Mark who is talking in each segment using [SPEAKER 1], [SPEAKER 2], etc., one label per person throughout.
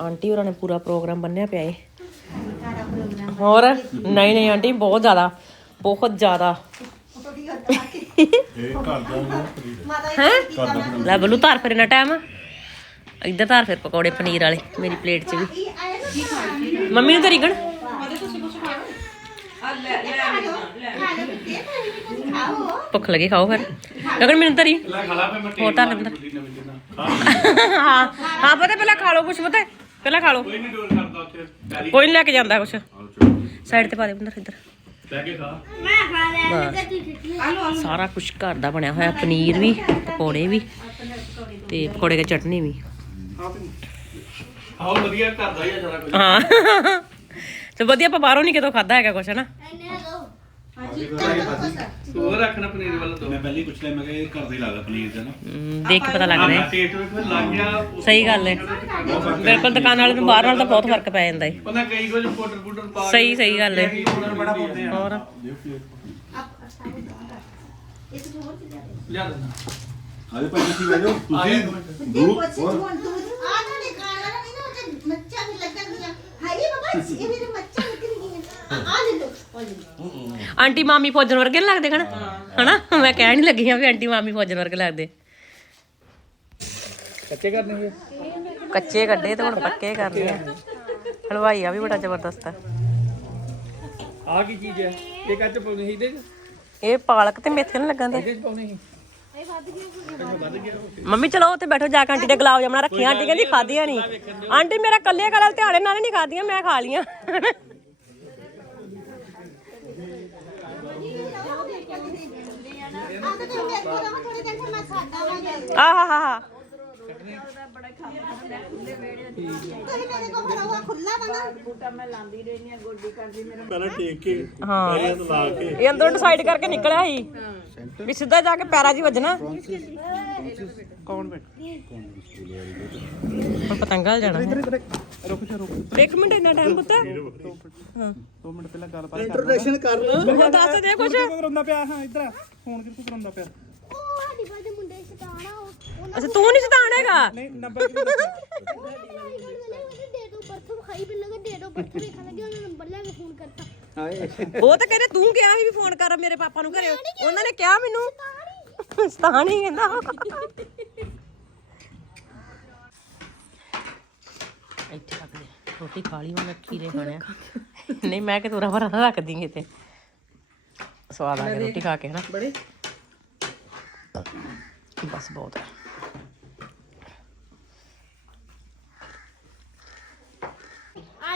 [SPEAKER 1] Aunty ਹੋਰਾਂ ਨੇ ਪੂਰਾ ਪ੍ਰੋਗਰਾਮ ਬੰਨਿਆ ਪਿਆ ਏ। ਹੋਰ? ਨਹੀਂ ਨਹੀਂ ਆਂਟੀ ਬਹੁਤ ਜ਼ਿਆਦਾ ਬਹੁਤ ਜ਼ਿਆਦਾ। ਹੈ? ਲੈ ਬਲੂ ਧਰ ਫਿਰ ਨਾ ਟਾਈਮ ਇੱਧਰ ਧਰ ਫਿਰ ਪਕੌੜੇ ਪਨੀਰ ਵਾਲੇ ਮੇਰੀ ਪਲੇਟ 'ਚ ਵੀ। ਮੰਮੀ ਨੂੰ ਧਰੀ ਗਣ। ਭੁੱਖ ਲੱਗੀ ਖਾਓ ਫਿਰ। ਲਗਨ ਮੈਨੂੰ ਧਰੀ। ਹੋਰ ਧਰ ਲੈ ਅੰਦਰ ਹਾਂ ਹਾਂ ਪਤਾ ਪਹਿਲਾਂ ਖਾ ਲਓ ਕੁਛ ਪਤਾ ਪਹਿਲਾਂ ਖਾ ਲਓ।
[SPEAKER 2] ਕੋਈ ਨਹੀਂ ਡੋਰ ਕਰਦਾ ਉੱਥੇ
[SPEAKER 1] ਕੋਈ ਨਹੀਂ ਲੈ ਕੇ ਜਾਂਦਾ ਕੁਛ। ਸਾਈਡ ਤੇ ਪਾ ਦੇ ਅੰਦਰ ਇੱਧਰ।
[SPEAKER 2] ਲੈ ਕੇ ਖਾ।
[SPEAKER 1] ਸਾਰਾ ਕੁਝ ਘਰ ਦਾ ਬਣਿਆ ਹੋਇਆ ਪਨੀਰ ਵੀ ਪਕੌੜੇ ਵੀ ਤੇ ਪਕੌੜੇ ਦੀ ਚਟਨੀ ਵੀ।
[SPEAKER 2] ਆਓ ਵਧੀਆ ਕਰਦਾ ਹੀ ਆ ਸਾਰਾ ਕੁਝ
[SPEAKER 1] ਹਾਂ। ਤੇ ਵਧੀਆ ਆਪਾਂ ਬਾਹਰੋਂ ਨਹੀਂ ਕਿਤੋਂ ਖਾਦਾ ਹੈਗਾ ਕੁਛ ਹਨਾ?
[SPEAKER 2] ਤੂੰ ਉਹ ਰੱਖਣਾ ਪਨੀਰ ਵਾਲਾ ਦੋ
[SPEAKER 3] ਮੈਂ ਪਹਿਲਾਂ ਹੀ ਪੁੱਛ ਲਿਆ ਮੈਂ ਕਿਹਾ ਇਹ ਘਰ ਦਾ ਹੀ ਲੱਗਦਾ ਪਨੀਰ ਦਾ ਨਾ।
[SPEAKER 1] ਹਮ, ਦੇਖ ਕੇ ਪਤਾ ਲੱਗ ਰਿਹਾ
[SPEAKER 2] ਟੇਸਟ ਵਿੱਚ ਲੱਗ ਗਿਆ
[SPEAKER 1] ਸਹੀ ਗੱਲ ਹੈ। ਬਿਲਕੁਲ ਦੁਕਾਨ ਵਾਲੇ ਤੋਂ ਬਾਹਰ ਨਾਲ ਤਾਂ ਬਹੁਤ ਫ਼ਰਕ ਪੈ ਜਾਂਦਾ ਹੈ
[SPEAKER 2] ਪਤਾ ਕਈ ਕੁਝ ਪਾਊਡਰ ਪਾਊਡਰ ਪਾ
[SPEAKER 1] ਸਹੀ ਸਹੀ ਗੱਲ ਹੈ।
[SPEAKER 2] ਬੜਾ ਪਾਉਂਦੇ ਆ।
[SPEAKER 1] ਹੋਰ?
[SPEAKER 2] ਲਿਆ ਦੇਣਾ
[SPEAKER 3] ਆਜੋ ਭਾਈ ਤੁਸੀਂ ਜਾਓ। ਤੁਸੀਂ ਦੂਰ
[SPEAKER 1] ਆਂਟੀ ਮਾਮੀ ਫੌਜਣ ਵਰਗੇ ਨੀ ਲੱਗਦੇ ਹਨਾ? ਹਨਾ? ਮੈਂ ਕਹਿਣ ਨਹੀਂ ਲੱਗੀ ਆ ਵੀ ਆਂਟੀ ਮਾਮੀ ਫੌਜਣ ਵਰਗੇ ਲੱਗਦੇ।
[SPEAKER 2] ਕੱਚੇ ਕਰਨੇ
[SPEAKER 1] ਕੱਚੇ ਕੱਢੇ ਤੇ ਹੁਣ ਪੱਕੇ ਕਰਨੇ ਆ। ਹਲਵਾਈ ਆ ਵੀ ਬੜਾ ਜ਼ਬਰਦਸਤ ਆ।
[SPEAKER 2] ਆ ਕੀ ਚੀਜ਼ ਹੈ ਇਹ ਕੱਚ ਪਾਉਣੀ ਸੀ ਇਹਦੇ ਚ?
[SPEAKER 1] ਇਹ ਪਾਲਕ ਤੇ ਮੇਥੇ ਨੂੰ ਲੱਗਣ ਦੇ।
[SPEAKER 2] ਇਹਦੇ ਚ ਪਾਉਣੀ ਸੀ?
[SPEAKER 1] ਮੰਮੀ ਚਲੋ ਉੱਥੇ ਬੈਠੋ ਜਾ ਕੇ ਆਂਟੀ ਦੇ ਗੁਲਾਬ ਜਾਮਣਾ ਰੱਖੀਆਂ। ਆਂਟੀ ਕਹਿੰਦੀ ਖਾਧੀਆਂ ਨਹੀਂ ਆਂਟੀ ਮੇਰਾ ਕੱਲੇ ਕਲਰ ਧਿਆਣੇ ਨਾਲ ਨਹੀਂ ਖਾਧੀਆਂ ਮੈਂ ਖਾ ਲੀਆਂ ਆਹ ਹਾ ਹਾ ਹਾ।
[SPEAKER 3] ਪਹਿਲਾਂ ਟੇਕ ਕੇ
[SPEAKER 1] ਹਾਂ।
[SPEAKER 3] ਲਾ ਕੇ।
[SPEAKER 1] ਇਹ ਅੰਦਰੋਂ ਡਿਸਾਈਡ ਕਰਕੇ ਨਿਕਲਿਆ ਸੀ। ਵੀ ਸਿੱਧਾ ਜਾ ਕੇ ਪੈਰਾਂ 'ਚ ਹੀ ਵੱਜਣਾ।
[SPEAKER 2] ਕੌਣ ਬੈਠ
[SPEAKER 1] ਹੁਣ ਪਤੰਗਾ ਜਾਣਾ ਹੈ।
[SPEAKER 2] ਰੁਕ ਜਾ ਰੁਕ
[SPEAKER 1] ਇੱਕ ਮਿੰਟ ਇੰਨਾ ਟਾਈਮ ਪੁੱਤ।
[SPEAKER 2] ਦੋ ਮਿੰਟ ਪਹਿਲਾਂ ਗੱਲਬਾਤ ਕਰ
[SPEAKER 3] ਇੰਟਰੋਡਕਸ਼ਨ ਕਰ ਲਓ
[SPEAKER 1] ਮੈਨੂੰ ਦੱਸ ਦੇ ਕੁਛ।
[SPEAKER 2] ਕਰਾਉਂਦਾ ਪਿਆ? ਹਾਂ ਇੱਧਰ ਫੋਨ ਕਿੱਥੋਂ ਕਰਾਉਂਦਾ ਪਿਆ?
[SPEAKER 1] ਅੱਛਾ ਤੂੰ ਨਹੀਂ ਸਤਾਨ ਹੈਗਾ?
[SPEAKER 2] ਨਹੀਂ ਨੰਬਰ ਕਿਹਦਾ
[SPEAKER 1] ਉਹ ਤਾਂ ਕਹਿੰਦੇ ਤੂੰ ਕਿਹਾ ਸੀ ਵੀ ਫੋਨ ਕਰ ਮੇਰੇ ਪਾਪਾ ਨੂੰ ਘਰੇ। ਉਹਨਾਂ ਨੇ ਕਿਹਾ ਮੈਨੂੰ। ਸਤਾਨ ਹੀ ਕਹਿੰਦਾ ਇੱਥੇ ਰੱਖ ਦੇ। ਰੋਟੀ ਖਾ ਲਈ ਮੈਂ ਖੀਰੇ ਖਾਣੇ ਆ। ਨਹੀਂ ਮੈਂ ਕਿ ਤੋਰਾ ਭਰਾ ਰੱਖ ਦਿੰਗੇ ਤੇ ਸਵਾਦ ਆ ਗਿਆ ਰੋਟੀ ਖਾ ਕੇ ਹਨਾ। ਬੜੇ। ਬਸ ਬਹੁਤ ਹੈ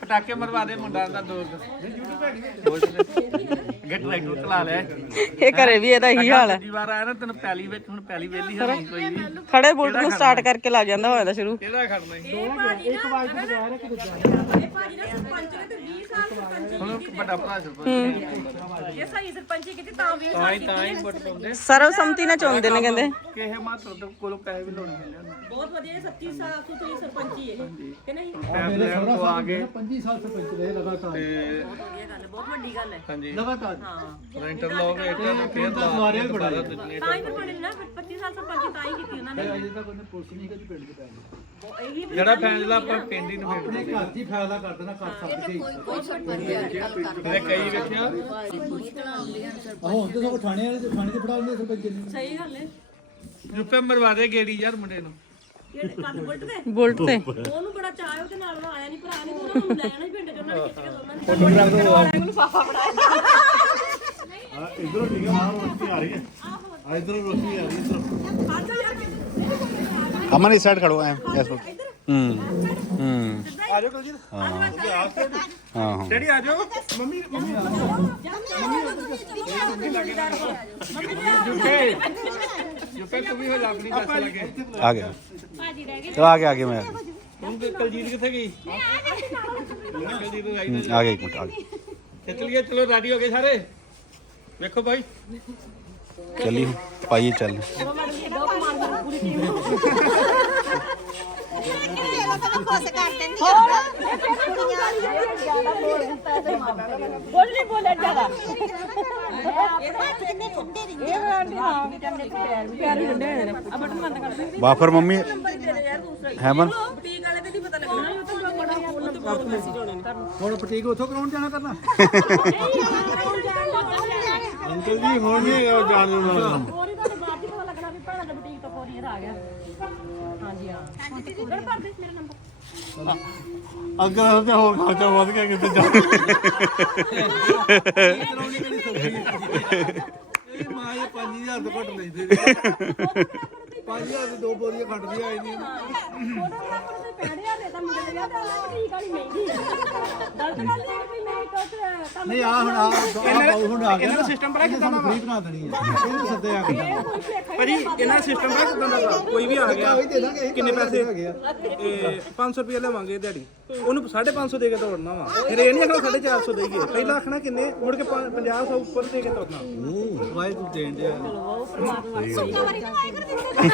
[SPEAKER 2] ਪਟਾਕੇ ਮਰਵਾ ਦੇ ਮੁੰਡਾ ਦਾ ਦੋਸਤ। ਗੈਟ ਰਾਈਟ ਨੂੰ ਚਲਾ ਲਿਆ।
[SPEAKER 1] ਇਹ ਘਰੇ ਵੀ ਇਹਦਾ ਇਹੀ ਹਾਲ ਹੈ।
[SPEAKER 2] ਦੂਜੀ ਵਾਰ ਆਇਆ ਨਾ ਤੈਨੂੰ ਪੈਲੀ ਵਿੱਚ ਹੁਣ ਪੈਲੀ ਵੇਲੀ ਹੈ ਨਹੀਂ ਕੋਈ ਵੀ।
[SPEAKER 1] ਖੜੇ ਬੁਲਟ ਨੂੰ ਸਟਾਰਟ ਕਰਕੇ ਲੱਗ ਜਾਂਦਾ ਹੋ ਜਾਂਦਾ ਸ਼ੁਰੂ।
[SPEAKER 2] ਕਿਹੜਾ ਖੜਨਾ ਹੁਣ ਵੱਡਾ ਭਰਾ ਸਰਪੰਚ
[SPEAKER 1] ਇਹ ਸਹੀ ਸਰਪੰਚੀ ਕੀਤੀ ਤਾਂ ਵੀ
[SPEAKER 2] ਤਾਂ ਹੀ ਤਾਂ ਹੀ ਵੋਟ ਪਾਉਂਦੇ
[SPEAKER 1] ਸਰਵਸੰਮਤੀ ਨਾਲ ਚੁਣਦੇ ਨੇ ਕਹਿੰਦੇ।
[SPEAKER 2] ਕਿਸੇ ਮਾਤਰ ਦੇ ਕੋਲੋਂ ਪੈਸੇ ਵੀ ਲਾਉਣੇ ਮਿਲਦੇ ਨੇ
[SPEAKER 1] ਬਹੁਤ ਵਧੀਆ ਸੱਚੀ ਸਾਫ਼ ਸੁਥਰੀ ਸਰਪੰਚੀ ਇਹ। ਕਿ ਨਹੀਂ?
[SPEAKER 2] ਪੈਸੇ ਲੈਣ ਤੋਂ ਆ ਕੇ
[SPEAKER 3] 25 ਸਾਲ ਤੋਂ ਪੰਚ ਰਹੇ ਲਗਾਤਾਰ।
[SPEAKER 2] ਤੇ
[SPEAKER 1] ਵਧੀਆ ਗੱਲ ਹੈ। ਬਹੁਤ ਵੱਡੀ ਗੱਲ ਹੈ
[SPEAKER 2] ਹਾਂਜੀ
[SPEAKER 3] ਲਗਾਤਾਰ
[SPEAKER 1] ਹਾਂ
[SPEAKER 2] ਇੰਟਰਲੌਕ ਇੱਕ ਤੇ ਫੇਰ
[SPEAKER 3] ਸਵਾਰਿਆ ਵੀ ਬੜਾ
[SPEAKER 1] ਤਾਂ ਹੀ ਫਿਰ ਬਣੇ ਨਾ 25 ਸਾਲ ਸਰਪੰਚੀ ਤਾਂ ਹੀ ਕੀਤੀ ਉਹਨਾਂ ਨੇ।
[SPEAKER 3] ਅਜੇ ਤੱਕ ਉਹਨੇ ਪੁਲਿਸ ਨਹੀਂ ਕਦੀ ਪਿੰਡ ਚ
[SPEAKER 1] ਉਹ ਇਹੀ
[SPEAKER 2] ਜਿਹੜਾ ਫੈਸਲਾ ਆਪਾਂ ਪਿੰਡ ਹੀ ਨੂੰ
[SPEAKER 3] ਆਪਣੇ ਘਰ ਦੀ ਫਾਇਦਾ ਕਰ ਦੇਣਾ ਕਰ ਸਕਦੇ
[SPEAKER 2] ਤੇ ਕਈ ਵੇਖਿਆ।
[SPEAKER 3] ਹੁਣ ਤੇ ਸਭ ਥਾਣੇ ਵਾਲੇ ਥਾਣੇ ਤੇ ਫੜਾ ਦਿੰਦੇ ਸਰਪੰਚ ਨੇ
[SPEAKER 1] ਸਹੀ ਗੱਲ ਹੈ।
[SPEAKER 2] ਰੁਪਏ ਮਰਵਾ ਦੇ ਗੇੜੀ ਯਾਰ ਮੁੰਡੇ ਨੂੰ।
[SPEAKER 1] ਕਿਹੜੇ ਕੱਟ ਬੁਲਟ ਤੇ? ਬੁਲਟ ਤੇ। ਉਹਨੂੰ ਬੜਾ ਚਾਹ ਹੈ ਉਹਦੇ ਨਾਲ ਉਹ ਆਇਆ ਨਹੀਂ ਭਰਾ ਨਹੀਂ ਉਹਨੂੰ ਲੈ ਜਾਣਾ ਸੀ ਪਿੰਡ ਚ ਉਹਨਾਂ ਨੇ ਖਿੱਚ ਕੇ ਦੋਨਾਂ ਨੇ। ਉਹਨੂੰ ਪਾਪਾ ਬਣਾਇਆ
[SPEAKER 3] ਆ ਇਧਰੋਂ ਠੀਕ ਆ ਮਾਂ ਰੋਟੀ ਆ ਰਹੀ ਹੈ। ਆ ਇਧਰੋਂ ਰੋਟੀ ਆ ਰਹੀ ਹੈ ਇਧਰੋਂ।
[SPEAKER 1] ਆ ਜਾ ਯਾਰ
[SPEAKER 4] ਅਮਨ ਇਸ ਸਾਈਡ ਖੜੋ ਐ ਇਸ ਵਕਤ ਹੂੰ ਹੂੰ।
[SPEAKER 2] ਆ ਜਾਓ ਕੁਲਜੀਤ।
[SPEAKER 4] ਹਾਂ। ਹਾਂ
[SPEAKER 2] ਡੈਡੀ ਆ ਜਾਓ। ਮੰਮੀ ਮੰਮੀ ਜੁਕੇ ਜੁਕੇ ਤੂੰ ਵੀ ਹੋ ਜਾ ਆਪਣੀ ਬੱਸ ਲੱਗੇ
[SPEAKER 4] ਆ ਗਿਆ। ਚਲੋ ਆ ਗਿਆ ਆ ਗਿਆ ਮੈਂ।
[SPEAKER 2] ਹੁਣ ਤੇ ਕੁਲਜੀਤ ਕਿੱਥੇ ਗਈ? ਕੁਲਜੀਤ ਨੂੰ ਆਈ
[SPEAKER 4] ਆ ਗਿਆ ਇੱਕ ਮਿੰਟ ਆ ਗਿਆ
[SPEAKER 2] ਖਿੱਚ ਲਈਏ ਚਲੋ ਰੈਡੀ ਹੋ ਗਏ ਸਾਰੇ? ਵੇਖੋ ਭਾਈ।
[SPEAKER 4] ਚੱਲੀ ਪਾਈਏ ਚੱਲ।
[SPEAKER 1] ਟੀਮ
[SPEAKER 5] ਖੁਸ਼ ਕਰ ਦਿੰਦੀ ਆ। ਕੁੜੀਆਂ
[SPEAKER 1] ਕੁਝ ਨਹੀਂ ਬੋਲਿਆ ਜ਼ਿਆਦਾ।
[SPEAKER 5] ਕਿੰਨੇ ਠੰਡੇ ਰਹਿੰਦੇ
[SPEAKER 4] ਵਾਹ ਫਿਰ ਮੰਮੀ ਹੈਮਨ?
[SPEAKER 3] ਹੁਣ ਬੁਟੀਕ ਉੱਥੋਂ ਕਰਾਉਣ ਜਾਣਾ ਕਰਨਾ? ਅੰਕਲ ਜੀ ਹੁਣ ਨਹੀਂ ਜਾਣ ਨੂੰ
[SPEAKER 1] ਹੀ। ਹਾਂਜੀ ਹਾਂ ਕਿਹੜਾ ਭਰ ਦੇ ਮੇਰਾ ਨੰਬਰ
[SPEAKER 3] ਅੰਕਲ ਤੇ ਹੋਰ ਖਰਚਾ ਵੱਧ ਗਿਆ ਕਿਤੇ ਜਾ ਇਹ ਮਾਂ ਇਹ 5000 ਤੋਂ ਘੱਟ ਲੈਂਦੇ 5000 ਦੀ ਦੋ ਬੋਰੀਆਂ ਖੰਡਦੀਆਂ ਆਈ ਨਹੀਂ
[SPEAKER 1] ਉਹਨਾਂ ਦਾ ਆਪਣੇ ਪੈੜਿਆ ਦੇ ਤਾਂ ਮੁੰਡੇ ਦੇ ਵਿਆਹ ਤੇ ਬੁਟੀਕ ਵਾਲੀ ਮਹਿੰਗੀ ਗਲਤ ਗੱਲ ਇਹ ਵੀ? ਮੈਂ ਤਾਂ ਕੰਮ
[SPEAKER 3] ਨਹੀਂ ਆ। ਹੁਣ ਆ ਬਾਉ ਹੁਣ ਆ ਗਿਆ ਸਿਸਟਮ ਬੜਾ ਕਿਦਾਂ ਦਾ ਫ੍ਰੀ ਬਣਾ ਦੇਣੀ ਹੈ ਇਹਨੂੰ ਸੱਦੇ ਆ ਕੇ
[SPEAKER 6] ਭਾਜੀ ਇਹਨਾਂ ਸਿਸਟਮ ਦਾ ਕਿਦਾਂ ਦਾ ਵਾ? ਕੋਈ ਵੀ ਆ ਗਿਆ। ਕਿੰਨੇ ਪੈਸੇ? ਇਹ 500 ਰੁਪਏ ਲਵਾਂਗੇ ਦਿਹਾੜੀ। ਉਹਨੂੰ 550 ਦੇ ਕੇ ਤੋੜਨਾ ਵਾ। ਫਿਰ ਇਹ ਨਹੀਂ ਆਖਣਾ 450 ਦੇਈਏ। ਪਹਿਲਾਂ ਆਖਣਾ ਕਿੰਨੇ? ਮੁੜ ਕੇ 50 100 ਉੱਪਰ ਦੇ ਕੇ ਤੋੜਨਾ।
[SPEAKER 3] ਵਾਏ ਤੂੰ ਦੇਣ ਦੇ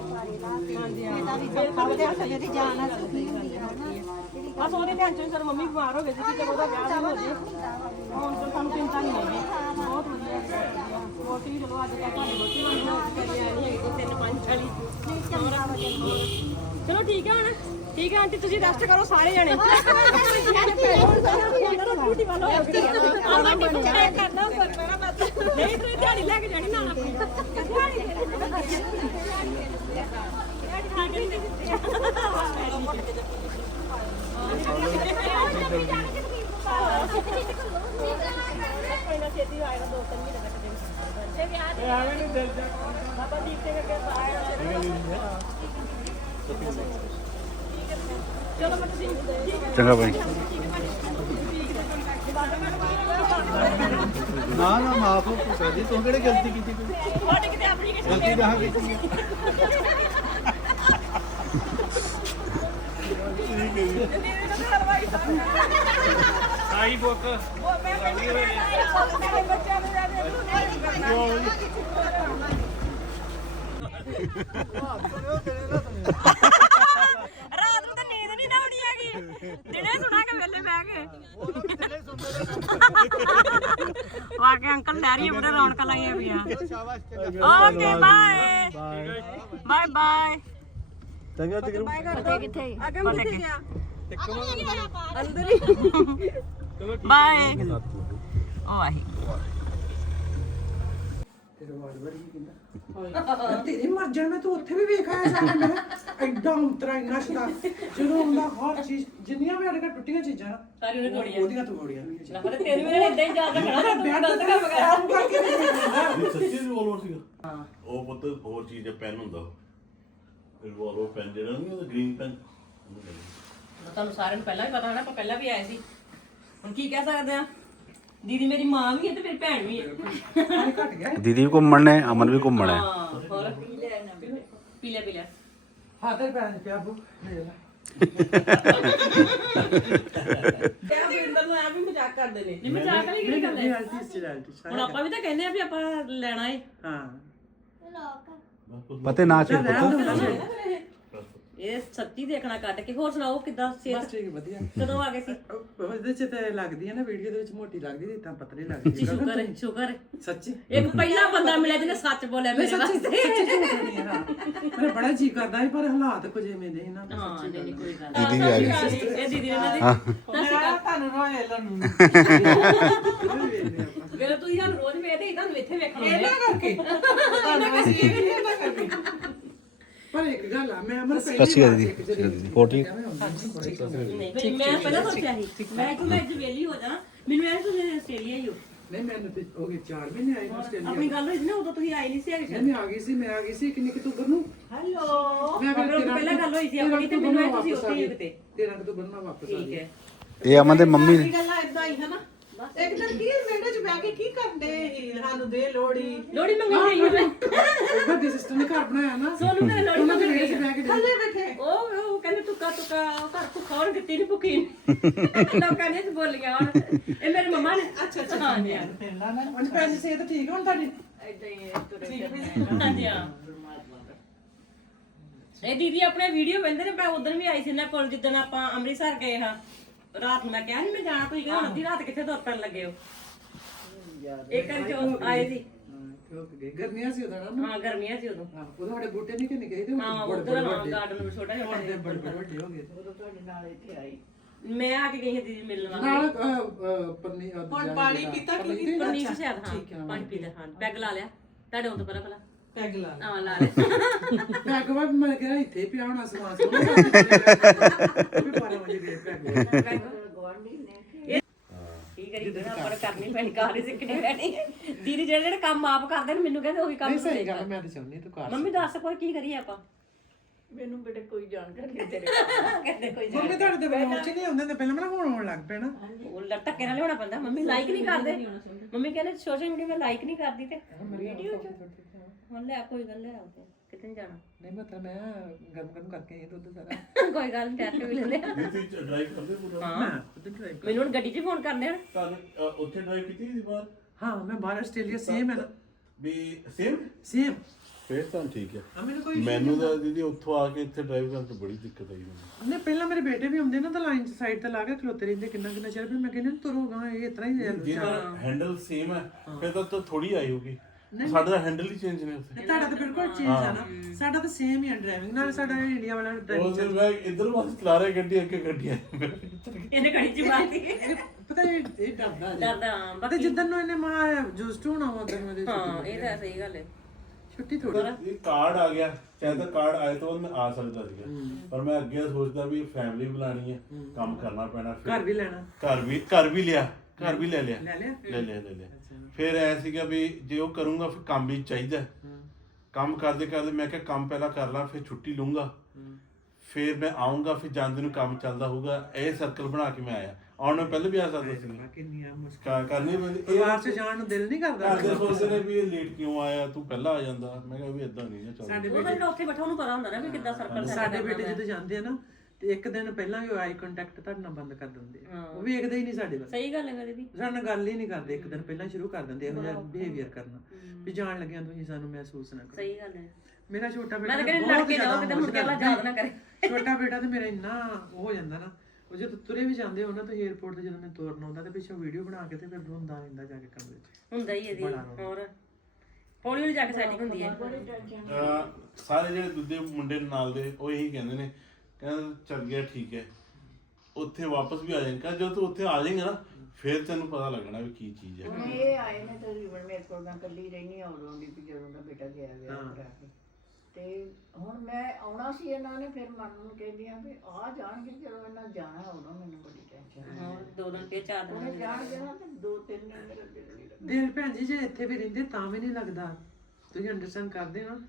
[SPEAKER 5] ਇਹਦਾ ਵੀ ਸੌਖਾ ਹੋ। ਗਿਆ ਸਵੇਰੇ ਜਾਣਾ ਸੁਣੀ ਹੁੰਦੀ ਆ ਨਾ
[SPEAKER 1] ਬਸ ਉਹਦੇ ਟੈਨਸ਼ਨ ਸਰ ਮੰਮੀ ਬਿਮਾਰ ਹੋ ਗਏ ਸੀ ਕਿ ਉਹਦਾ ਵਿਆਹ ਵੀ ਹੋ ਜੇ ਹੁਣ ਤਾਂ ਸਾਨੂੰ ਚਿੰਤਾ ਨਹੀਂ ਹੈਗੀ। ਬਹੁਤ ਵਧੀਆ ਰੋਟੀ ਚਲੋ ਅੱਜ ਕੱਲ੍ਹ ਤੁਹਾਡੀ ਰੋਟੀ ਬਣੀ ਨਾ ਕਰੀ ਆਣੀ ਹੈਗੀ ਤੇ ਤਿੰਨ ਪੰਜ ਚਾਲੀ ਚਲੋ ਠੀਕ ਹੈ ਹੁਣ। ਠੀਕ ਹੈ ਆਂਟੀ ਤੁਸੀਂ ਰੈਸਟ ਕਰੋ ਸਾਰੇ ਜਣੇ। ਰੋਟੀ ਵਾਲਾ ਹੋ ਗਿਆ। ਆਪਾਂ ਟਿਪ ਚੜਾ ਨਹੀਂ ਤੂੰ ਦਿਹਾੜੀ ਲੈ ਕੇ ਜਾਣੀ ਨਾਲ ਆਪਣੀ ਦਿਹਾੜੀ ਕੋਈ ਨਾ ਛੇਤੀ ਆਏਗਾ ਦੋ ਤਿੰਨ ਮਹੀਨੇ ਤੱਕ ਦੇ ਤੇ ਵਿਆਹ ਤੇ ਆਵੇ ਨਹੀਂ ਦਿਲ ਜਾ ਬਾਬਾ ਦੀਪ ਸਿੰਘ ਅੱਗੇ ਆਇਆ ਚਲੋ ਮੈਂ ਤੁਸੀਂ
[SPEAKER 4] ਚੰਗਾ ਭਾਈ
[SPEAKER 3] ਨਾ ਨਾ ਮਾਫ ਕਰ ਦੀ। ਤੂੰ ਕਿਹੜੀ ਗਲਤੀ ਕੀਤੀ ਕੋਈ?
[SPEAKER 1] ਤੁਹਾਡੇ ਕਿਤੇ ਐਪਲੀਕੇਸ਼ਨ
[SPEAKER 3] ਗਲਤੀ ਤਾਂ ਕੀਤੀ ਹੈ
[SPEAKER 2] ਆਈ ਬੁੱਕ
[SPEAKER 1] ਨੂੰ ਤਾਂ ਨੀਂਦ ਨਹੀਂ ਨਾ ਆਉਣੀ ਹੈਗੀ ਦਿਨੇ ਸੁਣਾਂਗੇ ਵੇਲੇ ਬਹਿ ਕੇ ਵਾਕੇ ਅੰਕਲ ਡੈਰੀ ਬੜੇ ਰੌਣਕਾਂ ਲਾਈਆਂ ਪਈਆਂ ਓਕੇ ਬਾਏ ਬਾਏ ਬਾਏ
[SPEAKER 3] ਚੰਗਾ ਤੇ
[SPEAKER 1] ਅੱਗੇ ਕਿੱਥੇ ਗਿਆ ਅੰਦਰ ਹੀ ਬਾਏ ਓ ਆਹੀ
[SPEAKER 7] ਤੇਰੇ ਮਰ ਜਾਣ ਮੈਂ ਤੂੰ ਉੱਥੇ ਵੀ ਵੇਖ ਆਇਆ ਸਾਡਾ ਮੈਂ ਐਡਾ ਉਂਤਰਾ ਇੰਨਾ ਸ਼ਦਾ ਜਦੋਂ ਹੁੰਦਾ ਹਰ ਚੀਜ਼ ਜਿੰਨੀਆਂ ਵੀ ਅੜਕਾ ਟੁੱਟੀਆਂ ਚੀਜ਼ਾਂ ਨਾ
[SPEAKER 1] ਸਾਰੀ ਉਹਨੇ ਤੋੜੀਆਂ
[SPEAKER 7] ਉਹਦੀਆਂ ਤੂੰ ਗੋੜੀਆਂ ਨਹੀਂ
[SPEAKER 1] ਪਰ ਤੇਰੇ ਮੇਰੇ ਇਦਾਂ ਹੀ ਯਾਦ ਰੱਖਣਾ ਨਾ
[SPEAKER 7] ਬੈਠ ਗਲਤ ਕੰਮ ਕਰ ਕਰਕੇ ਨਹੀਂ ਦਿੰਦਾ
[SPEAKER 3] ਸੱਚੀ ਰਿਵੋਲਵਰ ਸੀਗਾ। ਉਹ ਪੁੱਤ ਹੋਰ ਚੀਜ਼ ਹੈ ਪੈਨ ਹੁੰਦਾ ਰਿਵੋਲਵਰ ਪੈਨ ਜਿਹੜਾ ਨਹੀਂ ਉਹ ਗ੍ਰੀਨ ਪੈਨ
[SPEAKER 1] ਤੁਹਾਨੂੰ ਸਾਰਿਆਂ ਨੂੰ ਪਹਿਲਾਂ ਵੀ ਪਤਾ ਹੋਣਾ ਆਪਾਂ ਪਹਿਲਾਂ ਵੀ ਆਏ ਸੀ। ਹੁਣ ਕੀ ਕਹਿ ਸਕਦੇ ਆ ਦੀਦੀ ਮੇਰੀ ਮਾਂ ਵੀ ਹੈ ਤੇ ਮੇਰੀ ਭੈਣ ਵੀ ਹੈ।
[SPEAKER 4] ਦੀਦੀ ਵੀ ਘੁੰਮਣ ਨੇ ਅਮਨ ਵੀ ਘੁੰਮਣ ਹੈ।
[SPEAKER 1] ਹਾਂ ਹੋਰ? ਪੀ ਲਿਆ ਪੀ ਲਿਆ
[SPEAKER 7] ਹਾਂ ਤੇ ਪੈਣ ਪਿਆ ਬੂ ਲੈ। ਲੈ
[SPEAKER 1] ਕਿਆ ਬਿੰਦਰ ਨੂੰ ਐ ਵੀ ਮਜ਼ਾਕ ਕਰਦੇ ਨੇ। ਨਹੀਂ ਮਜ਼ਾਕ ਨਹੀਂ ਕਿਹੜੀ ਕਰਦੇ।
[SPEAKER 7] ਰਿਐਲਿਟੀ ਰਿਐਲਿਟੀ
[SPEAKER 1] ਹੁਣ ਆਪਾਂ ਵੀ ਤਾਂ ਕਹਿੰਦੇ ਆ ਵੀ ਆਪਾਂ ਲੈਣਾ ਏ।
[SPEAKER 7] ਹਾਂ।
[SPEAKER 4] ਪਤੇ ਨਾ ਚੁੱਪ ਪੁੱਤ।
[SPEAKER 1] ਇਹ ਸੱਚੀ ਦੇਖਣਾ ਕੱਟ ਕੇ। ਹੋਰ ਸੁਣਾਓ ਕਿੱਦਾਂ
[SPEAKER 7] ਬਸ
[SPEAKER 1] ਸਿਹਤ
[SPEAKER 7] ਠੀਕ ਵਧੀਆ।
[SPEAKER 1] ਕਦੋਂ ਆ ਗਏ ਸੀ?
[SPEAKER 7] ਉਹ- ਉਹਦੇ ਚ ਤੇ ਲੱਗਦੀ ਹੈ ਨਾ ਵੀਡੀਓ ਦੇ ਵਿੱਚ ਮੋਟੀ ਲੱਗਦੀ ਤੇ ਤਾਂ ਪਤਲੀ ਲੱਗਦੀ
[SPEAKER 1] ਜੀ ਸ਼ੁਕਰ ਹੈ ਸ਼ੁਕਰ ਹੈ।
[SPEAKER 7] ਸੱਚੀ?
[SPEAKER 1] ਇੱਕ ਪਹਿਲਾ ਬੰਦਾ ਮਿਲਿਆ ਜਿਹਨੇ ਸੱਚ ਬੋਲਿਆ ਮੇਰੇ
[SPEAKER 7] ਸੱਚੀ
[SPEAKER 1] ਵਾਸਤੇ।
[SPEAKER 7] ਸੱਚੀ ਝੂਠ ਨਹੀਂ ਹੈ ਹਾਂ। ਮੇਰਾ ਬੜਾ ਜੀ ਕਰਦਾ ਹੈ ਪਰ ਹਾਲਾਤ ਕੁਝ ਐਵੇਂ ਦੇ ਇਹਨਾਂ ਦੇ
[SPEAKER 1] ਹਾਂ ਨਹੀਂ ਨਹੀਂ ਕੋਈ ਗੱਲ
[SPEAKER 4] ਦੀਦੀ ਵੀ ਆ ਗਈ।
[SPEAKER 1] ਇਹ ਦੀਦੀ ਇਹਨਾਂ ਦੀ
[SPEAKER 7] ਮੈਂ ਤੁਹਾਨੂੰ ਰੋਏ ਲੰਨੂ
[SPEAKER 1] ਵੇਲੇ ਤੁਸੀਂ ਸਾਨੂੰ ਰੋਜ਼ ਵੇਖਦੇ ਹੀ ਤੁਹਾਨੂੰ ਇੱਥੇ ਵੇਖਣ ਆ।
[SPEAKER 7] ਕਰਕੇ। ਤੁਹਾਨੂੰ ਅਸੀਂ ਇਹ ਨਹੀਂ ਇਹਨਾਂ ਕਰਕੇ। ਪਰ ਇੱਕ ਗੱਲ ਆ ਮੈਂ ਅਮਰ
[SPEAKER 4] ਸਤਿ ਸ਼੍ਰੀ ਅਕਾਲ ਦੀਦੀ ਸਤਿ ਸ਼੍ਰੀ ਅਕਾਲ ਦੀਦੀ ਹੋਰ ਠੀਕ?
[SPEAKER 1] ਨਹੀਂ ਮੈਂ ਪਹਿਲਾਂ ਸੋਚਿਆ ਸੀ। ਮੈਂ ਕਿ ਮੈਂ ਅੱਜ ਵੇਲੀ ਹੋ ਜਾਣਾ ਮੈਨੂੰ ਐ ਤੁਸੀਂ ਆਸਟ੍ਰੇਲੀਆ ਹੀ ਹੋ।
[SPEAKER 7] ਨਹੀਂ ਮੈਨੂੰ ਤੇ ਹੋ ਗਏ 4 ਮਹੀਨੇ ਆਏ ਨੂੰ ਆਸਟ੍ਰੇਲੀਆ
[SPEAKER 1] ਆਪਣੀ ਗੱਲ ਹੋਈ ਸੀ ਨਾ ਉਦੋਂ ਤੁਸੀਂ ਆਏ ਨਹੀਂ ਸੀ ਹੈਗੇ
[SPEAKER 7] ਮੈਂ ਆ ਗਈ ਸੀ ਮੈਂ ਆ ਗਈ ਸੀ ਕਿੰਨੇ ਅਕਤੂਬਰ ਨੂੰ
[SPEAKER 1] ਹੈਲੋ।
[SPEAKER 7] ਮੈਂ ਫਿਰ ਤੇਰਾਂ
[SPEAKER 1] ਪਹਿਲਾਂ ਗੱਲ ਹੋਈ ਸੀ ਆਪਣੀ ਤੇ ਮੈਨੂੰ ਐ ਤੁਸੀਂ ਉੱਥੇ ਹੀ ਹੋ ਕਿਤੇ।
[SPEAKER 7] 13 ਅਕਤੂਬਰ ਨੂੰ ਵਾਪਸ ਆ
[SPEAKER 1] ਠੀਕ
[SPEAKER 7] ਗਈ।
[SPEAKER 1] ਹੈ।
[SPEAKER 4] ਇਹ ਅਮਨ ਦੇ ਮੰਮੀ ਨੇ
[SPEAKER 8] ਗੱਲਾਂ ਇਦਾਂ ਹੀ ਹਨਾ ਇੱਕ ਦਿਨ ਕੀ ਮਿੰਟ ਚ ਬਹਿ ਕੇ ਕੀ ਕਰਦੇ ਸੀ
[SPEAKER 7] ਸਾਨੂੰ ਦੇ ਲੋੜੀ
[SPEAKER 1] ਲੋੜੀ ਮੰਗਣ ਗਈ ਮੈਂ।
[SPEAKER 7] ਵੱਡੀ ਸਿਸਟਰ ਨੇ ਘਰ ਬਣਾਇਆ ਨਾ।
[SPEAKER 1] ਸੋਨੂੰ ਮੇਰੇ ਲੋੜੀ
[SPEAKER 7] ਉਹਨਾਂ ਦੇ
[SPEAKER 1] ਮੰਗਣ
[SPEAKER 7] ਵੇਚ
[SPEAKER 1] ਗਈ।
[SPEAKER 7] ਬੈਗ ਥੱਲੇ ਬੈਠੇ।
[SPEAKER 1] ਉਹ ਉਹ ਕਹਿੰਦੇ ਟੁੱਕਾ ਟੁੱਕਾ ਉਹ ਘਰ ਭੁੱਖਾ ਹੋਣ ਦਿੱਤੀ ਨਹੀਂ ਭੁੱਖੀ ਨੀ। ਲੋਕਾਂ ਨੇ ਬੋਲੀਆਂ ਹੁਣ। ਇਹ ਮੇਰੀ ਮੰਮਾ ਨੇ। ਅੱਛਾ ਅੱਛਾ ਹਾਂਜੀ ਹਾਂਜੀ
[SPEAKER 7] ਨਾ ਨਾ ਹੁਣ ਪੈਨ ਸਿਹਤ ਠੀਕ ਹੁਣ ਤੁਹਾਡੀ?
[SPEAKER 1] ਏਦਾਂ ਹੀ ਤੁਰੇ ਹਾਂਜੀ ਹਾਂ ਇਹ ਦੀਦੀ ਆਪਣੇ ਵੀਡੀਓ ਬੰਦੇ ਨੇ ਮੈਂ ਉਦੋਂ ਵੀ ਆਈ ਸੀ ਨਾ ਕੋਲ ਜਿੱਦਣ ਆਪਾਂ ਅੰਮ੍ਰਿਤਸਰ ਗਏ ਹਾਂ। ਰਾਤ ਨੂੰ ਮੈਂ ਕਿਹਾ ਨਹੀਂ ਮੈਂ ਜਾਣਾ ਤੁਸੀਂ ਕਹਿੰਦੇ ਹੁਣ ਅੱਧੀ ਰਾਤ ਕਿੱਥੇ ਤੁਰ ਪੈਣ ਲੱਗੇ ਹੋ? ਇੱਕ ਵਾਰ ਜੋ ਆਏ ਸੀ।
[SPEAKER 7] ਗਰਮੀਆਂ ਸੀ ਉਹਦਾ ਨਾ
[SPEAKER 1] ਹਾਂ ਗਰਮੀਆਂ ਸੀ ਉਦੋਂ।
[SPEAKER 7] ਹਾਂ ਉਹ ਸਾਡੇ ਬੂਟੇ ਨਹੀਂ ਕਿੰਨੇ ਗਏ ਤੇ
[SPEAKER 1] ਹਾਂ ਉਧਰ ਹਾਂ ਗਾਰਡਨ ਵਿੱਚ ਛੋਟਾ
[SPEAKER 7] ਹੁਣ
[SPEAKER 1] ਜਿਹਾ
[SPEAKER 7] ਤੇ ਬੜੇ ਬੜੇ ਵੱਡੇ ਹੋ ਗਏ।
[SPEAKER 1] ਮੈਂ ਆ ਕੇ ਗਈ ਹਾਂ ਦੀਦੀ ਮਿਲਣ ਵਾਸਤੇ।
[SPEAKER 7] ਅਹ, ਅਹ, ਪਾਣੀ ਪੀਤਾ ਕਿ
[SPEAKER 1] ਪਰਨੀਤ ਸ਼ਾਇਦ ਹਾਂ ਪੰਜ ਪੀ ਲਿਆ ਹਾਂ। ਪੈਗ ਲਾ ਲਿਆ। ਤੁਹਾਡੇ ਤੋਂ ਪਹਿਲਾਂ ਪਹਿਲਾਂ।
[SPEAKER 7] ਪੈਗ ਲਾ
[SPEAKER 1] ਹਾਂ ਲਾ ਲਿਆ
[SPEAKER 7] ਪੈਗ ਵਾ ਮੈਂ ਕਿਹਾ ਇੱਥੇ ਪਿਆ ਹੋਣਾ ਸਮਾਨ ਸੋਨਾ ਵੀ 12 ਵਜੇ ਗਏ ਪੈਗ
[SPEAKER 1] ਠੀਕ ਹੈ ਜੀ ਆਪਾਂ ਨੂੰ ਕਰਨੀ ਪੈਣੀ ਕਾਰ ਹੀ ਸਿੱਖਣੀ ਪੈਣੀ। ਦੀਦੀ ਜਿਹੜੇ ਜਿਹੜੇ ਕੰਮ ਆਪ ਕਰਦੇ ਨੇ ਮੈਨੂੰ ਕਹਿੰਦੇ ਉਹੀ ਕੰਮ
[SPEAKER 7] ਨਹੀਂ ਸਹੀ
[SPEAKER 1] ਸਿੱਖ।
[SPEAKER 7] ਗੱਲ ਮੈਂ ਤਾਂ ਚਾਹੁੰਦੀ ਤੂੰ ਕਰ
[SPEAKER 1] ਮੰਮੀ ਦੱਸ ਕੋਈ ਕੀ ਕਰੀਏ ਆਪਾਂ?
[SPEAKER 8] ਮੈਨੂੰ ਬੇਟੇ ਕੋਈ ਜਾਣਕਾਰੀ ਨਹੀਂ ਤੇਰੇ
[SPEAKER 1] ਕਹਿੰਦੇ ਕੋਈ
[SPEAKER 7] ਮੰਮੀ ਤੁਹਾਡੇ ਦੇ ਬਲੌਗ ਚ ਨਹੀਂ ਆਉਂਦੇ ਨੇ ਪਹਿਲਾਂ ਮੈਂ ਹੁਣ ਆਉਣ ਲੱਗ ਪੈਣਾ।
[SPEAKER 1] ਉਹ ਲ- ਧੱਕੇ ਨਾਲ ਲਿਆਉਣਾ ਪੈਂਦਾ। ਮੰਮੀ ਲਾਈਕ ਨਹੀਂ ਕਰਦੇ। ਮੰਮੀ ਕਹਿੰਦੇ ਸੋਸ਼ਲ ਮੀਡੀਆ ਮੈਂ ਲਾਈਕ ਨਹੀਂ ਕਰਦੀ ਤੇ ਵੀਡੀਓ ਚ। ਹੁਣ ਲੈ ਕੋਈ ਗੱਲ ਲੈ ਆਉਂਦੇ ਕਿਤੇ ਨੀ ਜਾਣਾ?
[SPEAKER 7] ਨਹੀਂ ਮਤਲਬ ਮੈਂ ਗਰਮ ਗਰਮ ਕਰਕੇ ਇਹ ਦੁੱਧ ਸਾਰਾ।
[SPEAKER 1] ਕੋਈ ਗੱਲ ਨਹੀਂ ਟੈਸਟ ਵੀ ਲੈਂਦੇ ਆ।
[SPEAKER 3] ਤੁਸੀਂ ਡਰਾਈਵ ਕਰਦੇ ਪੂਰਾ?
[SPEAKER 1] ਹਾਂ ਮੈਨੂੰ ਹੁਣ ਗੱਡੀ 'ਚ ਫੋਨ ਕਰਨੇ ਹਨ
[SPEAKER 3] ਤੁਹਾਨੂੰ ਅ, ਉੱਥੇ ਡਰਾਈਵ ਕੀਤੀ ਸੀ ਬਾਹਰ?
[SPEAKER 7] ਹਾਂ ਮੈਂ ਬਾਹਰ ਆਸਟ੍ਰੇਲੀਆ ਸੇਮ ਹੈ ਨਾ।
[SPEAKER 3] ਵੀ ਸੇਮ
[SPEAKER 7] ਸੇਮ
[SPEAKER 3] ਫੇਰ ਤਾਂ ਠੀਕ ਹੈ।
[SPEAKER 7] ਆ ਮੈਨੂੰ ਕੋਈ
[SPEAKER 3] ਮੈਨੂੰ ਤਾਂ ਦੀਦੀ ਉੱਥੋਂ ਆ ਕੇ ਇੱਥੇ ਡਰਾਈਵ ਕਰਨ ਤੋਂ ਬੜੀ ਦਿੱਕਤ ਆਈ ਮੈਨੂੰ।
[SPEAKER 7] ਨਹੀਂ ਪਹਿਲਾਂ ਮੇਰੇ ਬੇਟੇ ਵੀ ਹੁੰਦੇ ਨਾ ਤਾਂ ਲਾਈਨ ਸਾਈਡ ਤੇ ਲਾ ਕੇ ਖਲੋਤੇ ਰਹਿੰਦੇ ਕਿੰਨਾ ਕਿੰਨਾ ਚਿਰ ਫਿਰ ਮੈਂ ਕਹਿੰਦੀ ਤੁਰੋਗਾ ਇਹ ਇਤਨਾ ਹੀ ਹੈ
[SPEAKER 3] ਜੇ ਤਾਂ ਹੈਂਡਲ ਸੇਮ ਹੈ ਫਿਰ ਤਾਂ ਤਾਂ ਥੋੜੀ ਆਈ ਹੋਗੀ ਸਾਡਾ ਹੈਂਡਲ ਹੀ ਚੇਂਜ ਨਹੀਂ ਉੱਥੇ।
[SPEAKER 7] ਤੁਹਾਡਾ ਤਾਂ ਬਿਲਕੁਲ ਚੇਂਜ ਆ ਨਾ। ਸਾਡਾ ਤਾਂ ਸੇਮ ਹੀ ਹੈ ਡਰਾਈਵਿੰਗ ਨਾਲ ਸਾਡਾ ਇੰਡੀਆ ਵਾਲਾ ਡਰਾਈਵਿੰਗ
[SPEAKER 3] ਉਹ ਦਿਨ ਮੈਂ ਇਧਰ ਵਾਸ ਚਲਾ ਰਿਹਾ ਗੱਡੀ ਅੱਗੇ ਗੱਡੀ ਆਈ
[SPEAKER 1] ਇਹਨੇ ਗੱਡੀ 'ਚ ਮਾਰਤੀ
[SPEAKER 7] ਪਤਾ ਇਹ ਇਹ ਡਰਦਾ ਜੀ।
[SPEAKER 1] ਡਰਦਾ ਹਾਂ
[SPEAKER 7] ਤੇ
[SPEAKER 1] ਬਾਕੀ
[SPEAKER 7] ਜਿੱਦਣ ਨੂੰ ਇਹਨੇ ਮਾਂ ਜੂਸਟ ਹੋਣਾ ਵਾ ਉਦੋਂ ਮੇਰੇ
[SPEAKER 1] ਹਾਂ ਇਹ ਤਾਂ ਸਹੀ ਗੱਲ ਹੈ
[SPEAKER 7] ਛੁੱਟੀ ਥੋੜੀ
[SPEAKER 3] ਇਹ ਕਾਰਡ ਆ ਗਿਆ। ਚਾਹੇ ਤਾਂ ਕਾਰਡ ਆਏ ਤੋਂ ਮੈਂ ਆ ਸਕਦਾ ਸੀਗਾ। ਪਰ ਮੈਂ ਅੱਗੇ ਸੋਚਦਾ ਵੀ ਫੈਮਿਲੀ ਬੁਲਾਣੀ ਹੈ। ਕੰਮ ਕਰਨਾ ਪੈਣਾ ਫਿਰ।
[SPEAKER 7] ਘਰ ਵੀ ਲੈਣਾ।
[SPEAKER 3] ਘਰ ਵੀ ਘਰ ਵੀ ਲਿਆ। ਘਰ ਵੀ ਲੈ ਲਿਆ।
[SPEAKER 7] ਲੈ ਲਿਆ
[SPEAKER 3] ਲੈ ਲਿਆ ਲੈ ਲਿਆ। ਫਿਰ ਐ ਸੀਗਾ ਵੀ ਜੇ ਉਹ ਕਰੂੰਗਾ ਫਿਰ ਕੰਮ ਵੀ ਚਾਹੀਦਾ। ਕੰਮ ਕਰਦੇ ਕਰਦੇ ਮੈਂ ਕਿਹਾ ਕੰਮ ਪਹਿਲਾਂ ਕਰ ਲਾਂ ਫਿਰ ਛੁੱਟੀ ਲੂੰਗਾ ਫਿਰ ਮੈਂ ਆਉਂਗਾ ਫਿਰ ਜਾਂਦੇ ਨੂੰ ਕੰਮ ਚੱਲਦਾ ਹੋਊਗਾ। ਇਹ ਸਰਕਲ ਬਣਾ ਕੇ ਮੈਂ ਆਇਆ। ਆਉਣ ਨੂੰ ਪਹਿਲਾਂ ਵੀ ਆ ਸਕਦਾ ਸੀ।
[SPEAKER 7] ਕਿੰਨੀਆਂ ਮੁਸ਼ਕਲ।
[SPEAKER 3] ਕਾ- ਕਰਨੀ ਪੈਂਦੀ। ਇਹ
[SPEAKER 7] ਪਰਿਵਾਰ 'ਚ ਜਾਣ ਨੂੰ ਦਿਲ ਨਹੀਂ ਕਰਦਾ।
[SPEAKER 3] ਘਰ ਦੇ ਸੋਚਦੇ ਨੇ ਵੀ ਇਹ ਲੇਟ ਕਿਉਂ ਆਇਆ ਤੂੰ ਪਹਿਲਾਂ ਆ ਜਾਂਦਾ। ਮੈਂ ਕਿਹਾ ਵੀ ਇਦਾਂ ਨਹੀਂ ਨਾ ਚੱਲਦਾ
[SPEAKER 7] ਸਾਡੇ
[SPEAKER 1] ਉਹ ਤਾਂ ਜਿਹੜਾ ਉੱਥੇ ਬੈਠਾ ਉਹਨੂੰ ਪਤਾ ਹੁੰਦਾ ਨਾ ਵੀ ਕਿੱਦਾਂ ਸਰਕਲ
[SPEAKER 7] ਸਾਡੇ ਬੇਟੇ ਜਦੋਂ ਜਾਂਦੇ ਆ ਨਾ ਤੇ ਇੱਕ ਦਿਨ ਪਹਿਲਾਂ ਵੀ ਆਈ ਕੰਟੈਕਟ ਤੁਹਾਡੇ ਨਾਲ ਬੰਦ ਕਰ ਦਿੰਦੇ ਆ। ਉਹ ਵੇਖਦੇ ਹੀ ਨਹੀਂ ਸਾਡੇ ਵੱਲ।
[SPEAKER 1] ਸਹੀ ਗੱਲ ਹੈ ਮੇਰੀ ਦੀ
[SPEAKER 7] ਸਾਡੇ ਨਾਲ ਗੱਲ ਹੀ ਨਹੀਂ ਕਰਦੇ ਇੱਕ ਦਿਨ ਪਹਿਲਾਂ ਸ਼ੁਰੂ ਕਰ ਦਿੰਦੇ ਇਹੋ ਜਿਹਾ ਬਿਹੇਵੀਅਰ ਕਰਨਾ। ਵੀ ਜਾਣ ਲੱਗਿਆ ਤੁਸੀਂ ਸਾਨੂੰ ਮਹਿਸੂਸ ਨਾ ਕਰੋ।
[SPEAKER 1] ਸਹੀ ਗੱਲ ਹੈ।
[SPEAKER 7] ਮੇਰਾ ਛੋਟਾ
[SPEAKER 1] ਮੈਂ
[SPEAKER 7] ਬੇਟਾ
[SPEAKER 1] ਤਾਂ ਕਹਿੰਦੀ ਜਾਓ ਕਿਤੇ ਮੁੜ ਕੇ
[SPEAKER 7] emotional
[SPEAKER 1] ਯਾਦ ਨਾ ਕਰੇ।
[SPEAKER 7] ਛੋਟਾ ਬੇਟਾ ਤੇ ਮੇਰਾ ਇੰਨਾ ਉਹ ਹੋ ਜਾਂਦਾ ਨਾ ਉਹ ਜਦੋਂ ਤੁਰੇ ਵੀ ਜਾਂਦੇ ਹੋ ਨਾ ਤੁਸੀਂ 에어ਪੋਰਟ ਤੇ ਜਦੋਂ ਮੈਂ ਤੁਰਨ ਆਉਂਦਾ ਤੇ ਪਿੱਛੋਂ ਵੀਡੀਓ ਬਣਾ ਕੇ ਤੇ ਫਿਰ ਰੋਂਦਾ ਰਹਿੰਦਾ ਜਾ ਕੇ ਕਮਰੇ 'ਚ।
[SPEAKER 1] ਹੁੰਦਾ ਹੀ ਇਹਦੀ ਹੋਰ? ਹੌਲੀ ਹੌਲੀ ਜਾ ਕੇ ਸੈਟਿੰਗ ਹੁੰਦੀ ਹੈ।
[SPEAKER 3] ਅਹ ਸਾਰੇ ਜਿਹੜੇ ਦੂਜੇ ਮੁੰਡੇ ਨਾਲ ਦੇ ਉਹ ਇਹੀ ਕਹਿੰਦੇ ਨੇ ਕਹਿੰਦੇ ਚੱਲ ਗਿਆ ਠੀਕ ਹੈ। ਉੱਥੇ ਵਾਪਸ ਵੀ ਆ ਜਾਏਗਾ ਜਦੋਂ ਤੂੰ ਉੱਥੇ ਆ ਜਾਏਗਾ ਨਾ ਫਿਰ ਤੈਨੂੰ ਪਤਾ ਲੱਗਣਾ ਵੀ ਕੀ ਚੀਜ਼ ਹੈ।
[SPEAKER 8] ਹੁਣ ਇਹ ਆਏ ਨੇ ਤਕਰੀਬਨ ਮੇਰੇ ਕੋਲ ਮੈਂ ਇਕੱਲੀ ਰਹਿਣੀ ਆ ਉਦੋਂ ਦੀ ਵੀ ਜਦੋਂ ਦਾ ਬੇਟਾ ਗਿਆ ਕਰਾ ਕੇ ਤੇ ਹੁਣ ਮੈਂ ਆਉਣਾ ਸੀ ਇਹਨਾਂ ਨੇ ਫਿਰ ਮਨ ਨੂੰ ਕਹਿੰਦੀਆਂ ਵੀ ਆ ਜਾਣਗੇ ਜਦੋਂ ਇਹਨਾਂ ਜਾਣਾ ਉਦੋਂ ਮੈਨੂੰ ਬੜੀ ਟੈਨਸ਼ਨ ਹੈ।
[SPEAKER 1] ਹੋਰ ਦੋ ਦਿਨ ਤੇ ਚਾਰ ਦਿਨ
[SPEAKER 8] ਉਹਨੇ ਜਾਣਗੇ ਨਾ। ਤੇ ਦੋ ਤਿੰਨ ਦਿਨ ਮੇਰਾ ਦਿਲ ਨਹੀਂ ਲੱਗਦਾ
[SPEAKER 7] ਦਿਲ ਭੈਣ ਜੀ ਜੇ ਇੱਥੇ ਵੀ ਰਹਿੰਦੇ ਤਾਂ ਵੀ ਨਹੀਂ ਲੱਗਦਾ। ਤੁਸੀਂ ਅੰਡਰਸਟੈਂਡ ਕਰਦੇ ਹੋ ਨਾ?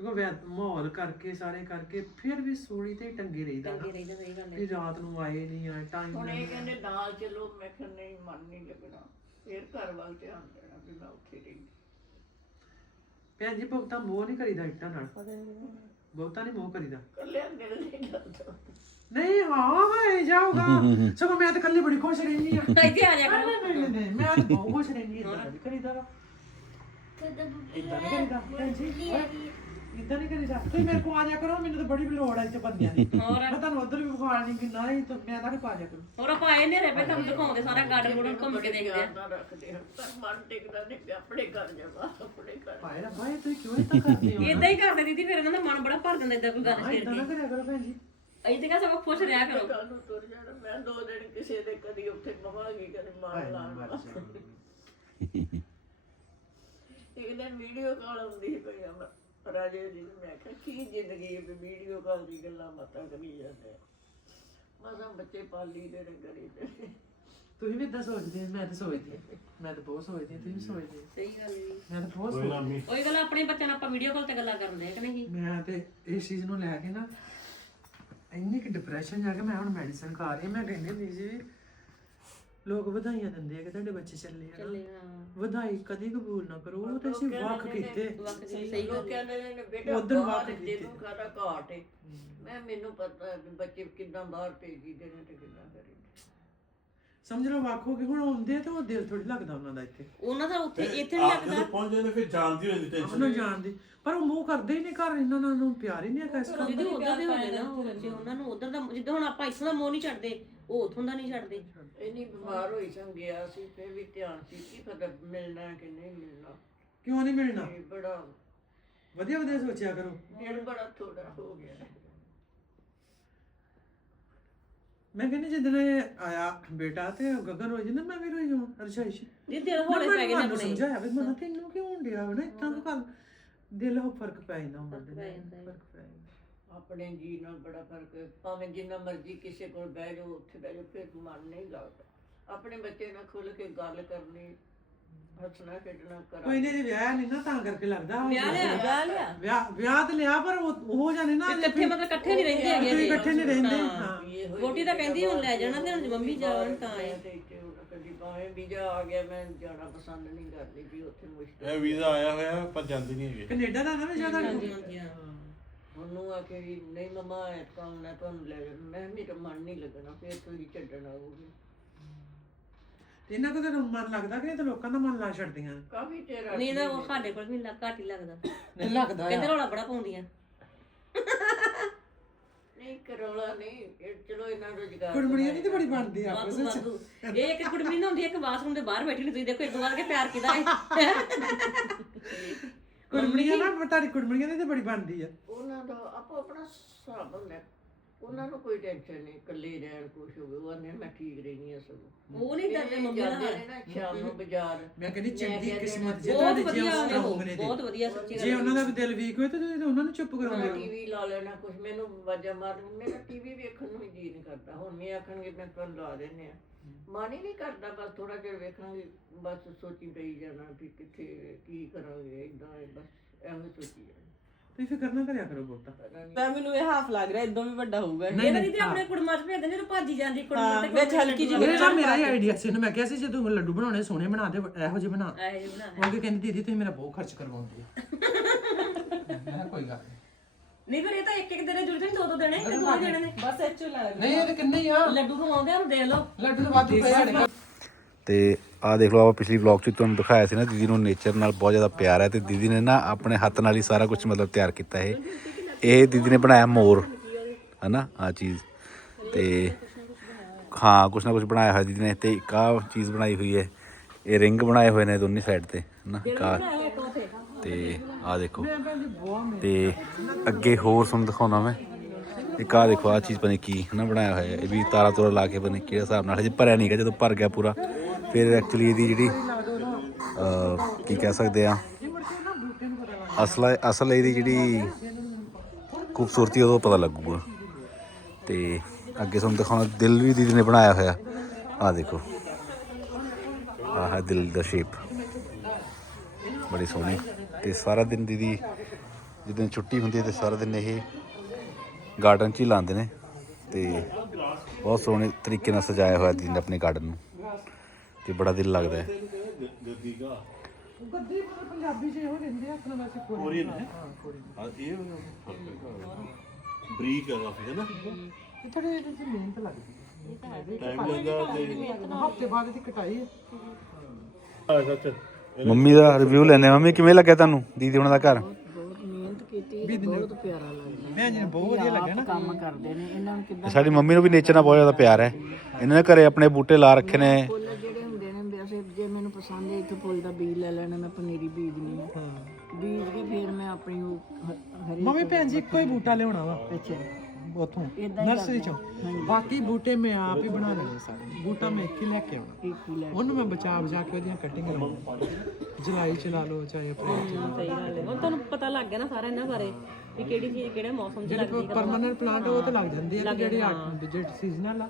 [SPEAKER 7] ਕਿਉਂਕਿ ਵੈ ਮਾਹੌਲ ਕਰਕੇ ਸਾਰੇ ਕਰਕੇ ਫਿਰ ਵੀ ਸੂਲੀ ਤੇ ਹੀ ਟੰਗੇ ਰਹੀਦਾ ਨਾ।
[SPEAKER 1] ਚੰਗੀ ਰਹਿੰਦਾ ਸਹੀ ਗੱਲ ਹੈ।
[SPEAKER 7] ਵੀ ਰਾਤ ਨੂੰ ਆਏ ਨਹੀਂ ਆਏ ਟਾਈਮ
[SPEAKER 8] ਹੁਣ ਇਹ ਕਹਿੰਦੇ ਨਾਲ ਚੱਲੋ ਮੈਂ ਕਿਹਾ ਨਹੀਂ ਮਨ ਨਹੀਂ ਲੱਗਣਾ। ਫਿਰ ਘਰ ਵੱਲ ਧਿਆਨ ਦੇਣਾ ਵੀ ਮੈਂ ਉੱਥੇ ਰਹੀ
[SPEAKER 7] ਭੈਣ ਜੀ ਬਹੁਤਾ ਮੋਹ ਨਹੀਂ ਕਰੀਦਾ ਇੱਟਾਂ ਨਾਲ? ਬਹੁਤਾ ਨਹੀਂ ਮੋਹ ਕਰੀਦਾ?
[SPEAKER 8] ਕੱਲਿਆ ਦਿਲ ਨਹੀਂ ਲੱਗਦਾ
[SPEAKER 7] ਨਹੀਂ ਹਾਂ ਹਾਂ ਜਾਊਗਾ। ਸਗੋਂ ਮੈਂ ਤਾਂ ਕੱਲੀ ਬੜੀ ਖੁਸ਼ ਰਹਿੰਦੀ ਆ
[SPEAKER 1] ਇੱਥੇ ਆ ਜਾ ਕਰੋ।
[SPEAKER 7] ਨਹੀਂ ਨਹੀਂ ਨਹੀਂ ਮੈਂ ਤਾਂ ਬਹੁਤ ਖੁਸ਼ ਰਹਿੰਦੀ ਹਾਂ। ਇਦਾਂ ਕਰੀਦਾ ਵਾ। ਇਦਾਂ ਨਹੀਂ ਕਰੀਦਾ। ਭੈਣ ਜੀ ਇਦਾਂ ਨਹੀਂ ਕਰੀਦਾ? ਤੁਸੀਂ ਮੇਰੇ ਕੋ ਆ ਜਾ ਕਰੋ ਮੈਨੂੰ ਤਾਂ ਬੜੀ ਲੋੜ ਹੈ ਇੱਥੇ ਬੰਦਿਆਂ ਦੀ।
[SPEAKER 1] ਹੋਰ?
[SPEAKER 7] ਮੈਂ ਤੁਹਾਨੂੰ ਉਧਰ ਵੀ ਵਿਖਾ ਨਹੀਂ ਕਿ ਨਹੀਂ ਤਾਂ ਮੈਂ ਤਾਂ ਪਾ ਜਾ ਕਰੋ।
[SPEAKER 1] ਹੋਰ ਆਪਾਂ ਆਏ ਨੇ ਰੇ ਪੇ ਤੁਹਾਨੂੰ ਦਿਖਾਉਂਦੇ ਸਾਰਾ ਗਾਰਡਨ ਗੂਡਨ ਘੁੰਮ ਕੇ ਦੇਖਦੇ ਆ।
[SPEAKER 8] ਨਾ ਰੱਖਦੇ ਹਾਂ ਪਰ ਮਨ ਟਿਕਦਾ ਨਹੀਂ ਆਪਣੇ ਘਰ ਜਾਵਾਂ ਆਪਣੇ ਘਰ
[SPEAKER 7] ਭਾਈ ਰੱਬਾ ਇਹ ਤੁਸੀਂ ਕਿਉਂ ਇਦਾਂ ਕਰਦੇ ਹੋ?
[SPEAKER 1] ਇਦਾਂ ਹੀ ਕਰਦੇ ਦੀਦੀ ਫਿਰ ਇਹਨਾਂ ਦਾ ਮਨ ਬੜਾ ਭਰ ਜਾਂਦਾ ਇਦਾਂ ਕੋਈ ਗੱਲ ਛੇੜ
[SPEAKER 7] ਇਦਾਂ ਨਾ ਕਰਿਆ ਕਰੋ ਭੈਣ ਜੀ।
[SPEAKER 1] ਅਸੀਂ ਤੇ ਕਹਾਂ ਸਭ ਖੁਸ਼ ਰਿਹਾ ਕਰੋ।
[SPEAKER 8] ਕੱਲ ਨੂੰ ਤੁਰ ਜਾਣਾ ਮੈਂ ਦੋ ਦਿਨ ਕਿਸੇ ਦੇ ਕਦੀ ਉੱਥੇ ਮਵਾਂਗੀ ਕਦੇ ਮਾਰ ਲਾਣ ਇੱਕ ਦਿਨ ਵੀਡੀਓ ਕਾਲ ਆਉਂਦੀ ਸੀ ਪਈ ਆ ਮੈਂ- ਰਾਜੇ ਜੀ ਨੂੰ ਮੈਂ ਕਿਹਾ ਕੀ ਜ਼ਿੰਦਗੀ ਹੈ ਵੀ ਵੀਡੀਓ ਕਾਲ ਦੀ ਗੱਲਾਂ ਬਾਤਾਂ ਕਰੀ ਜਾਂਦੇ ਆ ਮਸਾਂ ਬੱਚੇ ਪਾਲੀ ਦੇ ਨੇ ਦੇ।
[SPEAKER 7] ਤੁਸੀਂ ਵੀ ਇਦਾਂ ਸੋਚਦੇ ਹੋ ਮੈਂ ਤਾਂ ਸੋਚਦੀ ਹਾਂ। ਮੈਂ ਤਾਂ ਬਹੁਤ ਸੋਚਦੀ ਹਾਂ, ਤੁਸੀਂ ਵੀ ਸੋਚਦੇ ਹੋ।
[SPEAKER 1] ਸਹੀ ਗੱਲ ਹੈ
[SPEAKER 7] ਮੈਂ ਤਾਂ ਬਹੁਤ
[SPEAKER 3] ਕੋਈ
[SPEAKER 7] ਸੋਚਦੀ
[SPEAKER 3] ਨਾ ਮੀ
[SPEAKER 1] ਉਹੀ ਗੱਲ ਆਪਣੇ ਬੱਚਿਆਂ ਨਾਲ ਆਪਾਂ ਵੀਡੀਓ ਕਾਲ ਤੇ ਗੱਲਾਂ ਕਰਦੇ ਆ ਕਿ ਨਹੀਂ
[SPEAKER 7] ਮੈਂ ਤੇ ਇਸ ਚੀਜ਼ ਨੂੰ ਲੈ ਕੇ ਨਾ ਇੰਨੀ ਕਿ ਡਿਪਰੈਸ਼ਨ ਜਾ ਕੇ ਮੈਂ ਹੁਣ ਮੈਡੀਸਨ ਖਾ ਰਹੀ ਹਾਂ। ਮੈਂ ਕਹਿੰਦੀ ਹੁੰਦੀ ਸੀ ਵੀ ਲੋਕ ਵਧਾਈਆਂ ਦਿੰਦੇ ਆ ਕਿ ਤੁਹਾਡੇ ਬੱਚੇ ਚੱਲੇ ਆ ਵਧਾਈ ਕਦੀ ਕਬੂਲ ਨਾ ਕਰੋ ਉਹ ਤਾਂ ਅਸੀਂ ਵੱਖ ਕੀਤੇ।
[SPEAKER 8] ਲੋਕ ਕਹਿੰਦੇ ਨੇ ਬੇਟਾ
[SPEAKER 7] ਉੱਧਰ
[SPEAKER 8] ਬਾਹਰ
[SPEAKER 7] ਵਾਕ
[SPEAKER 8] ਦੇ
[SPEAKER 7] ਕੀਤੇ।
[SPEAKER 8] ਤੂੰ ਕਾਹਦਾ ਘਾਟ ਹੈ। ਮੈਂ ਮੈਨੂੰ ਪਤਾ ਹੈ ਵੀ ਬੱਚੇ ਕਿੱਦਾਂ ਬਾਹਰ ਭੇਜੀਦੇ ਨੇ ਤੇ ਕਿੱਦਾਂ ਕਰੀਦੇ
[SPEAKER 7] ਸਮਝ ਲਓ ਵੱਖ ਹੋ ਕੇ ਹੁਣ ਆਉਂਦੇ ਆ ਤੇ ਉਹ ਦਿਲ ਥੋੜੀ ਲੱਗਦਾ ਉਹਨਾਂ ਦਾ ਇੱਥੇ।
[SPEAKER 1] ਉਹਨਾਂ ਦਾ ਉੱਥੇ ਇੱਥੇ
[SPEAKER 3] ਆਪ ਜਦੋਂ ਪਹੁੰਚ ਜਾਂਦੇ ਫਿਰ ਜਾਣਦੀ ਹੋਈ ਟੈਨਸ਼ਨ
[SPEAKER 7] ਉਹਨੂੰ ਜਾਣਦੀ। ਪਰ ਉਹ ਮੂੰਹ ਕਰਦੇ ਹੀ ਨਹੀਂ ਘਰ ਇਹਨਾਂ ਨਾਲ ਨੂੰ ਪਿਆਰ ਹੀ ਨਹੀਂ ਹੈਗਾ ਇਸ
[SPEAKER 1] ਜਿਹਦੇ ਉਧਰ ਦੇ ਹੁੰਦੇ ਨਾ ਉਹ ਬੱਚੇ ਉਹਨਾਂ ਨੂੰ ਉਧਰ ਦਾ ਜਿੱਦਾਂ ਹੁਣ ਆਪਾਂ ਇੱਥੋਂ ਦਾ ਮੋਹ ਨਹੀਂ ਛੱਡਦੇ ਉਹ ਉਥੋਂ ਦਾ ਨਹੀਂ ਛੱਡਦੇ।
[SPEAKER 8] ਇੰਨੀ ਬਿਮਾਰ ਹੋਈ ਸੰ ਗਿਆ ਸੀ ਫਿਰ ਵੀ ਧਿਆਨ ਸੀ ਕੀ ਪਤਾ ਮਿਲਣਾ ਕਿ ਨਹੀਂ ਮਿਲਣਾ।
[SPEAKER 7] ਕਿਉਂ ਨਹੀਂ ਮਿਲਣਾ?
[SPEAKER 8] ਇਹ ਬੜਾ
[SPEAKER 7] ਵਧੀਆ ਵਧੀਆ ਸੋਚਿਆ ਕਰੋ।
[SPEAKER 8] ਦਿਲ ਬੜਾ ਥੋੜਾ ਹੋ ਗਿਆ।
[SPEAKER 7] ਮੈਂ ਕਹਿੰਦੀ ਜਦੋਂ ਇਹ ਆਇਆ ਬੇਟਾ ਤੇ ਗਗਨ ਰੋਈ ਨਾ ਮੈਂ ਵੀ ਰੋਈ ਜਾਵਾਂ ਰਜਾਈ
[SPEAKER 1] ਜੇ ਦਿਲ ਹੌਲੇ ਪੈ ਗਏ ਨੇ ਆਪਣੇ।
[SPEAKER 7] ਸਮਝਾਇਆ ਵੀ ਮਨਾ ਤੈਨੂੰ ਕਿਉਂ ਹੁੰਦਿਆ ਨਾ ਇਤਾਂ ਤੂੰ ਕਰ ਦਿਲ ਹੋ ਫ਼ਰਕ ਪੈ ਜਾਂਦਾ ਹੁੰਦਾ।
[SPEAKER 1] ਫ਼ਰਕ ਪੈ ਜਾਂਦਾ।
[SPEAKER 8] ਆਪਣੇ ਜੀ ਨਾਲ ਬੜਾ ਫ਼ਰਕ ਹੈ। ਭਾਵੇਂ ਜਿੰਨਾ ਮਰਜ਼ੀ ਕਿਸੇ ਕੋਲ ਬਹਿ ਜਾਓ ਉੱਥੇ ਬਹਿ ਜਾਓ ਫਿਰ ਮਨ ਨਹੀਂ ਲੱਗਦਾ। ਆਪਣੇ ਬੱਚੇ ਨਾਲ ਖੁੱਲ ਕੇ ਗੱਲ ਕਰਨੀ ਹੱਸਣਾ ਖੇਡਣਾ
[SPEAKER 7] ਕੋਈ
[SPEAKER 8] ਕਰਾਂ
[SPEAKER 7] ਨਹੀਂ ਜੇ ਵਿਆਹ ਨਹੀਂ ਨਾ ਤਾਂ ਕਰਕੇ ਲੱਗਦਾ।
[SPEAKER 1] ਵਿਆਹ ਲਿਆ ਵਿਆਹ ਲਿਆ।
[SPEAKER 7] ਵਿਆਹ ਵਿਆਹ ਤੇ ਲਿਆ ਪਰ ਉਹ ਹੋ ਜਾਣੇ ਨਾ
[SPEAKER 1] ਇਕੱਠੇ ਮਤਲਬ ਇਕੱਠੇ ਨਹੀਂ ਰਹਿੰਦੇ ਹੈਗੇ
[SPEAKER 7] ਕੋਈ
[SPEAKER 1] ਜੀ।
[SPEAKER 7] ਇਕੱਠੇ ਨਹੀਂ ਰਹਿੰਦੇ
[SPEAKER 1] ਹਾਂ। ਵੋਟੀ ਤਾਂ ਕਹਿੰਦੀ ਹੁਣ ਲੈ ਜਾਣਾ ਤੇ ਹੁਣ ਮੰਮੀ ਜਾਣ ਤਾਂ ਆਏ
[SPEAKER 8] ਕਦੀ ਭਾਵੇਂ ਵੀਜ਼ਾ ਆ ਗਿਆ ਮੈਂ ਜਾਣਾ ਪਸੰਦ ਨਹੀਂ ਕਰਦੀ ਵੀ ਉੱਥੇ ਮੁਸ਼ਕਲ
[SPEAKER 3] ਇਹ ਵੀਜ਼ਾ ਆਇਆ ਹੋਇਆ ਪਰ ਜਾਂਦੇ ਨਹੀਂ ਹੈਗੇ।
[SPEAKER 7] ਕੈਨੇਡਾ ਦਾ ਨਾ ਵੀ ਜ਼ਿਆਦਾ
[SPEAKER 1] ਹਾਂਜੀ ਹਾਂਜੀ ਹਾਂ।
[SPEAKER 8] ਉਹਨੂੰ ਆ ਕੇ ਵੀ ਨਹੀਂ ਮਮਾ ਕੰਮ ਨਾ ਤੁਹਾਨੂੰ ਲੈ ਜਾਣਾ ਮੈਂ ਮੇਰਾ ਮਨ ਨਹੀਂ ਲੱਗਣਾ ਫਿਰ ਤੁਸੀਂ ਛੱਡਣ ਆਓਗੇ।
[SPEAKER 7] ਤੇ ਇਹਨਾਂ ਕੋਲ ਤਾਂ ਮਨ ਲੱਗਦਾ ਕਿ ਇਹ ਤਾਂ ਲੋਕਾਂ ਦਾ ਮਨ ਲਾ ਛੱਡਦੀਆਂ ਨੇ।
[SPEAKER 8] ਕਾਫੀ ਤੇਰਾ
[SPEAKER 1] ਨਹੀਂ ਨਾ ਉਹ ਸਾਡੇ ਕੋਲ ਵੀ ਲਾ- ਘੱਟ ਹੀ ਲੱਗਦਾ।
[SPEAKER 7] ਨਹੀਂ ਲੱਗਦਾ
[SPEAKER 1] ਕਹਿੰਦੇ ਰੌਲਾ ਬੜਾ ਪਾਉਂਦੀਆਂ?
[SPEAKER 8] ਨਹੀਂ ਕਰੋਲਾ ਨਹੀਂ ਇਹ ਚਲੋ ਇਹਨਾਂ ਰੋਜ਼ਗਾਰ
[SPEAKER 7] ਕੁੜਮਣੀਆਂ ਨਹੀਂ ਤੇ ਬੜੀ ਬਣਦੀ ਆ ਆਪਸ
[SPEAKER 1] ਵਾਧੂ
[SPEAKER 7] ਵਿੱਚ।
[SPEAKER 1] ਵਾਧੂ। ਇਹ ਇੱਕ ਕੁੜੀ ਨਹੀਂ ਹੁੰਦੀ ਇੱਕ ਬਾਥਰੂਮ ਦੇ ਬਾਹਰ ਬੈਠੀ ਨਹੀਂ ਤੁਸੀਂ ਦੇਖੋ ਇੱਕ ਵਾਰ ਕੇ ਪਿਆਰ ਕਿਦਾ ਹੈ।
[SPEAKER 7] ਕੁੜਮਣੀਆਂ ਨਾ ਤੁਹਾਡੀ ਕੁੜਮਣੀਆਂ ਦੀ ਤੇ ਬੜੀ ਬਣਦੀ ਆ।
[SPEAKER 8] ਉਹਨਾਂ ਦਾ ਆਪੋ ਆਪਣਾ ਹਿਸਾਬ ਹੁੰਦਾ। ਉਹਨਾਂ ਨੂੰ ਕੋਈ ਟੈਨਸ਼ਨ ਨਹੀਂ ਇਕੱਲੇ ਰਹਿਣ ਕੁਛ ਹੋਵੇ। ਉਹ ਆਨੇ ਮੈਂ ਠੀਕ ਰਹਿਣੀ ਆ ਸਭ
[SPEAKER 1] ਉਹ ਨਹੀਂ ਡਰਦੇ ਮੰਮੀ ਨਾਲ।
[SPEAKER 8] ਸ਼ਾਮ ਨੂੰ ਬਾਜ਼ਾਰ।
[SPEAKER 7] ਮੈਂ ਕਹਿੰਦੀ ਚੰਗੀ ਕਿਸਮਤ ਜੇ
[SPEAKER 1] ਬਹੁਤ
[SPEAKER 7] ਤੁਹਾਡੇ ਜੇ
[SPEAKER 1] ਵਧੀਆ
[SPEAKER 7] ਉਸ
[SPEAKER 1] ਨੇ ਬਹੁਤ ਵਧੀਆ ਸੱਚੀ
[SPEAKER 7] ਜੇ ਉਹਨਾਂ ਦਾ ਵੀ ਦਿਲ ਵੀਕ ਹੋਏ ਤਾਂ ਤੁਸੀਂ ਉਹਨਾਂ ਨੂੰ ਚੁੱਪ ਕਰਾਉਂਦੇ ਹੋ
[SPEAKER 8] ਟੀਵੀ ਲਾ ਲੈਣਾ ਕੁਛ ਮੈਨੂੰ ਵਾਜਾ ਮਾਰ ਮੇਰਾ ਟੀਵੀ ਵੇਖਣ ਨੂੰ ਹੀ ਜੀ ਨਹੀਂ ਕਰਦਾ। ਹੁਣ ਮੈਂ ਆਖਣਗੇ ਮੈਂ ਤੁਹਾਨੂੰ ਲਾ ਦਿੰਨੇ ਆ ਮਨ ਹੀ ਨਹੀਂ ਕਰਦਾ ਬਸ ਥੋੜਾ ਜਿਹਾ ਵੇਖਾਂਗੇ ਬਸ ਸੋਚੀ ਪਈ ਜਾਣਾ ਵੀ ਕਿੱਥੇ ਕੀ ਕਰਾਂਗੇ ਇਦਾਂ ਬਸ ਐਵੇਂ ਸੋਚੀ ਜਾਣਾ।
[SPEAKER 7] ਤੁਸੀਂ ਫਿਕਰ ਨਾ ਕਰਿਆ ਕਰੋ
[SPEAKER 8] ਨਹੀਂ।
[SPEAKER 1] ਮੈਂ ਮੈਨੂੰ ਇਹ ਹਾਫ ਲੱਗ ਰਿਹਾ ਇਦੋਂ ਵੀ ਵੱਡਾ ਹੋਊਗਾ
[SPEAKER 7] ਨਹੀਂ,
[SPEAKER 1] ਇਹ।
[SPEAKER 7] ਨਹੀਂ,
[SPEAKER 1] ਨਹੀਂ ਆਪਣੇ ਕੁੜਮਾਂ ਚ ਭੇਜਦੇ ਜਦੋਂ ਭੱਜੀ ਜਾਂਦੀ ਕੁੜਮਾਂ ਤੇ
[SPEAKER 9] ਵਿੱਚ ਹਲਕੀ ਜਿਹੀ
[SPEAKER 7] ਮੇਰੇ ਨਾਲ ਮੇਰਾ ਹੀ ਆਈਡੀਆ ਸੀ ਇਹਨੂੰ ਮੈਂ ਕਿਹਾ ਸੀ ਜੇ ਤੂੰ ਲੱਡੂ ਬਣਾਉਣੇ ਸੋਹਣੇ ਬਣਾ ਦੇ ਇਹੋ ਜਿਹੇ ਬਣਾ
[SPEAKER 1] ਇਹ ਜਿਹੇ ਬਣਾ
[SPEAKER 7] ਉਹ ਅੱਗੇ ਕਹਿੰਦੀ ਦੀਦੀ ਤੁਸੀਂ ਮੇਰਾ ਬਹੁਤ ਖਰਚ ਕਰਵਾਉਂਦੇ ਆ ਮੈਂ ਕਿਹਾ ਕੋਈ ਗੱਲ ਨਹੀਂ
[SPEAKER 1] ਨਹੀਂ ਫਿਰ ਇਹ ਤਾਂ ਇੱਕ ਇੱਕ ਦਿਨ ਜ਼ਰੂਰ ਨਹੀਂ ਦੋ ਦੋ ਦੇਣੇ ਕਿ ਦੋ ਹੀ ਦੇਣੇ ਨੇ। ਬਸ ਐਚੋ ਲੈ
[SPEAKER 7] ਨਹੀਂ ਇਹ ਤੇ ਕਿੰਨੇ ਹੀ ਆ।
[SPEAKER 1] ਲੱਡੂ ਖਵਾਉਂਦੇ ਆ ਉਹਨੂੰ ਦੇ ਲਓ।
[SPEAKER 7] ਲੱਡੂ ਤਾਂ ਵਾਧੂ ਪਏ ਸਾਡੇ ਕੋਲ
[SPEAKER 4] ਤੇ ਆ ਦੇਖ ਲਓ ਆਪਾਂ ਪਿਛਲੀ ਵਲੌਗ 'ਚ ਤੁਹਾਨੂੰ ਦਿਖਾਇਆ ਸੀ ਨਾ ਦੀਦੀ ਨੂੰ ਨੇਚਰ ਨਾਲ ਬਹੁਤ ਜ਼ਿਆਦਾ ਪਿਆਰ ਹੈ ਤੇ ਦੀਦੀ ਨੇ ਨਾ ਆਪਣੇ ਹੱਥ ਨਾਲ ਹੀ ਸਾਰਾ ਕੁਝ ਮਤਲਬ ਤਿਆਰ ਕੀਤਾ ਇਹ। ਇਹ ਦੀਦੀ ਨੇ ਬਣਾਇਆ ਮੋਰ ਹਨਾ ਆ ਚੀਜ਼। ਤੇ ਹਾਂ ਕੁਛ ਨਾ ਕੁਛ ਬਣਾਇਆ ਹੋਇਆ ਦੀਦੀ ਨੇ ਤੇ ਇੱਕ ਆਹ ਚੀਜ਼ ਬਣਾਈ ਹੋਈ ਹੈ। ਇਹ ਰਿੰਗ ਬਣਾਏ ਹੋਏ ਨੇ ਦੋਨੀ ਸਾਈਡ ਤੇ ਹਨਾ ਕਾ ਤੇ ਆ ਦੇਖੋ। ਤੇ ਅੱਗੇ ਹੋਰ ਤੁਹਾਨੂੰ ਦਿਖਾਉਣਾ ਮੈਂ। ਇੱਕ ਆ ਦੇਖੋ ਆ ਚੀਜ਼ ਪਤਾ ਕੀ ਨਾ ਬਣਾਇਆ ਹੋਇਆ ਇਹ ਵੀ ਤਾਰਾ ਤੋਰਾ ਲਾ ਕੇ ਪਤਾ ਨੀ ਕਿਹੜੇ ਹਿਸਾਬ ਨਾਲ। ਹਜੇ ਭਰਿਆ ਨਹੀਂਗਾ ਜਦੋਂ ਭਰ ਗਿਆ ਪੂਰਾ। ਫਿਰ ਐਕਚੁਅਲੀ ਇਹਦੀ ਜਿਹੜੀ ਕੀ ਕਹਿ ਸਕਦੇ ਆ? ਅਸਲ ਅਸਲ ਇਹਦੀ ਜਿਹੜੀ ਖੂਬਸੂਰਤੀ ਉਹਦਾ ਪਤਾ ਲੱਗੂਗਾ। ਤੇ ਅੱਗੇ ਤੁਹਾਨੂੰ ਦਿਖਾਉਣਾ, ਦਿਲ ਵੀ ਦੀਦੀ ਨੇ ਬਣਾਇਆ ਹੋਇਆ। ਆ ਦੇਖੋ। ਆਹ ਦਿਲ ਦਾ ਸ਼ੇਪ ਬੜੀ ਸੋਹਣੀ। ਤੇ ਸਾਰਾ ਦਿਨ ਦੀਦੀ ਜਦੋਂ ਛੁੱਟੀ ਹੁੰਦੀ ਹੈ ਤੇ ਸਾਰਾ ਦਿਨ ਇਹ ਗਾਰਡਨ 'ਚ ਹੀ ਲਾਉਂਦੇ ਨੇ ਤੇ ਬਹੁਤ ਸੋਹਣੇ ਤਰੀਕੇ ਨਾਲ ਸਜਾਇਆ ਹੋਇਆ ਦੀਦੀ ਨੇ ਆਪਣੇ ਗਾਰਡਨ ਨੂੰ ਤੇ ਬੜਾ ਦਿਲ ਲੱਗਦਾ ਹੈ।
[SPEAKER 3] ਗੱਦੀਗਾ
[SPEAKER 7] ਗੱਦੀ ਪੰਜਾਬੀ ਚ ਇਹੋ ਕਹਿੰਦੇ ਆ ਆਪਣਾ ਵੈਸੇ ਕੋਈ
[SPEAKER 3] ਕੋਰੀਅਨ ਹੈ। ਹਾਂ ਇਹ ਬਰੀਕ ਹੈ ਕਾਫੀ ਹੈ ਨਾ
[SPEAKER 7] ਥੋੜੇ ਇਹਦੇ ਚ ਮਿਹਨਤ ਲੱਗਦੀ
[SPEAKER 3] ਟਾਈਮ ਲੱਗਦਾ ਤੇ
[SPEAKER 7] ਹਫ਼ਤੇ ਬਾਅਦ ਇਹਦੀ ਕਟਾਈ ਹੈ।
[SPEAKER 3] ਆ ਸੱਚ।
[SPEAKER 4] ਮੰਮੀ ਦਾ ਰਿਵਿਊ ਲੈਂਦੇ ਮੰਮੀ ਕਿਵੇਂ ਲੱਗਿਆ ਤੁਹਾਨੂੰ? ਦੀਦੀ ਉਹਨਾਂ ਦਾ ਘਰ?
[SPEAKER 8] ਬਹੁਤ ਮਿਹਨਤ ਕੀਤੀ ਬਹੁਤ ਪਿਆਰਾ ਲੱਗਦਾ।
[SPEAKER 7] ਮੈਂ ਜੀ ਬਹੁਤ ਵਧੀਆ ਲੱਗਿਆ ਨਾ।
[SPEAKER 8] ਕੰਮ ਕਰਦੇ ਨੇ। ਇਹਨਾਂ ਨੂੰ ਕਿੱਦਾਂ
[SPEAKER 4] ਤੇ ਸਾਡੀ ਮੰਮੀ ਨੂੰ ਵੀ ਨੇਚਰ ਨਾਲ ਬਹੁਤ ਜ਼ਿਆਦਾ ਪਿਆਰ ਹੈ। ਇਹਨਾਂ ਨੇ ਘਰੇ ਆਪਣੇ ਬੂਟੇ ਲਾ ਰੱਖੇ ਨੇ।
[SPEAKER 8] ਫੁੱਲ ਜਿਹੜੇ ਹੁੰਦੇ ਨੇ ਵੈਸੇ ਜੇ ਮੈਨੂੰ ਪਸੰਦ ਹੈ ਇੱਥੇ ਫੁੱਲ ਦਾ ਬੀਜ ਲੈ ਲੈਣਾ ਮੈਂ ਪਨੀਰੀ ਬੀਜਣੀ ਹੈ। ਬੀਜ ਕੇ ਫਿਰ ਮੈਂ ਆਪਣੀ ਉਹ ਹ- ਹਰੀ
[SPEAKER 7] ਮੰਮੀ ਭੈਣ ਜੀ ਇੱਕੋ ਹੀ ਬੂਟਾ ਲਿਆਉਣਾ ਵਾ।
[SPEAKER 8] ਅੱਛਾ।
[SPEAKER 7] ਉਥੋਂ ਨਰਸਰੀ ਚੋਂ। ਬਾਕੀ ਬੂਟੇ ਮੈਂ ਆਪ ਹੀ ਬਣਾ ਲੈਣੇ ਸਾਰੇ। ਬੂਟਾ ਮੈਂ ਇੱਕ ਹੀ ਲੈ ਕੇ ਆਉਣਾ।
[SPEAKER 8] ਇੱਕ ਹੀ ਲੈ
[SPEAKER 7] ਉਹਨੂੰ ਮੈਂ ਬਚਾ ਬਚਾ ਕੇ ਉਹਦੀਆਂ ਕਟਿੰਗ ਲਾਉਣਾ ਜੁਲਾਈ ਚ ਲਾ ਲਓ ਚਾਹੇ ਅਪ੍ਰੈਲ ਚ
[SPEAKER 1] ਸਹੀ ਗੱਲ ਹੈ। ਹੁਣ ਤੁਹਾਨੂੰ ਪਤਾ ਲੱਗ ਗਿਆ ਨਾ ਸਾਰਾ ਇਹਨਾਂ ਬਾਰੇ ਵੀ ਕਿਹੜੀ ਚੀਜ਼ ਕਿਹੜੇ ਮੌਸਮ 'ਚ ਲੱਗਦੀ ਹੈ
[SPEAKER 7] ਪਰਮਨੈਂਟ ਪਲਾਂਟ ਉਹ ਤੇ ਲੱਗ ਜਾਂਦੇ ਆ ਤੇ ਜਿਹੜੇ ਜਿਹੜੇ ਸੀਜ਼ਨਲ ਆ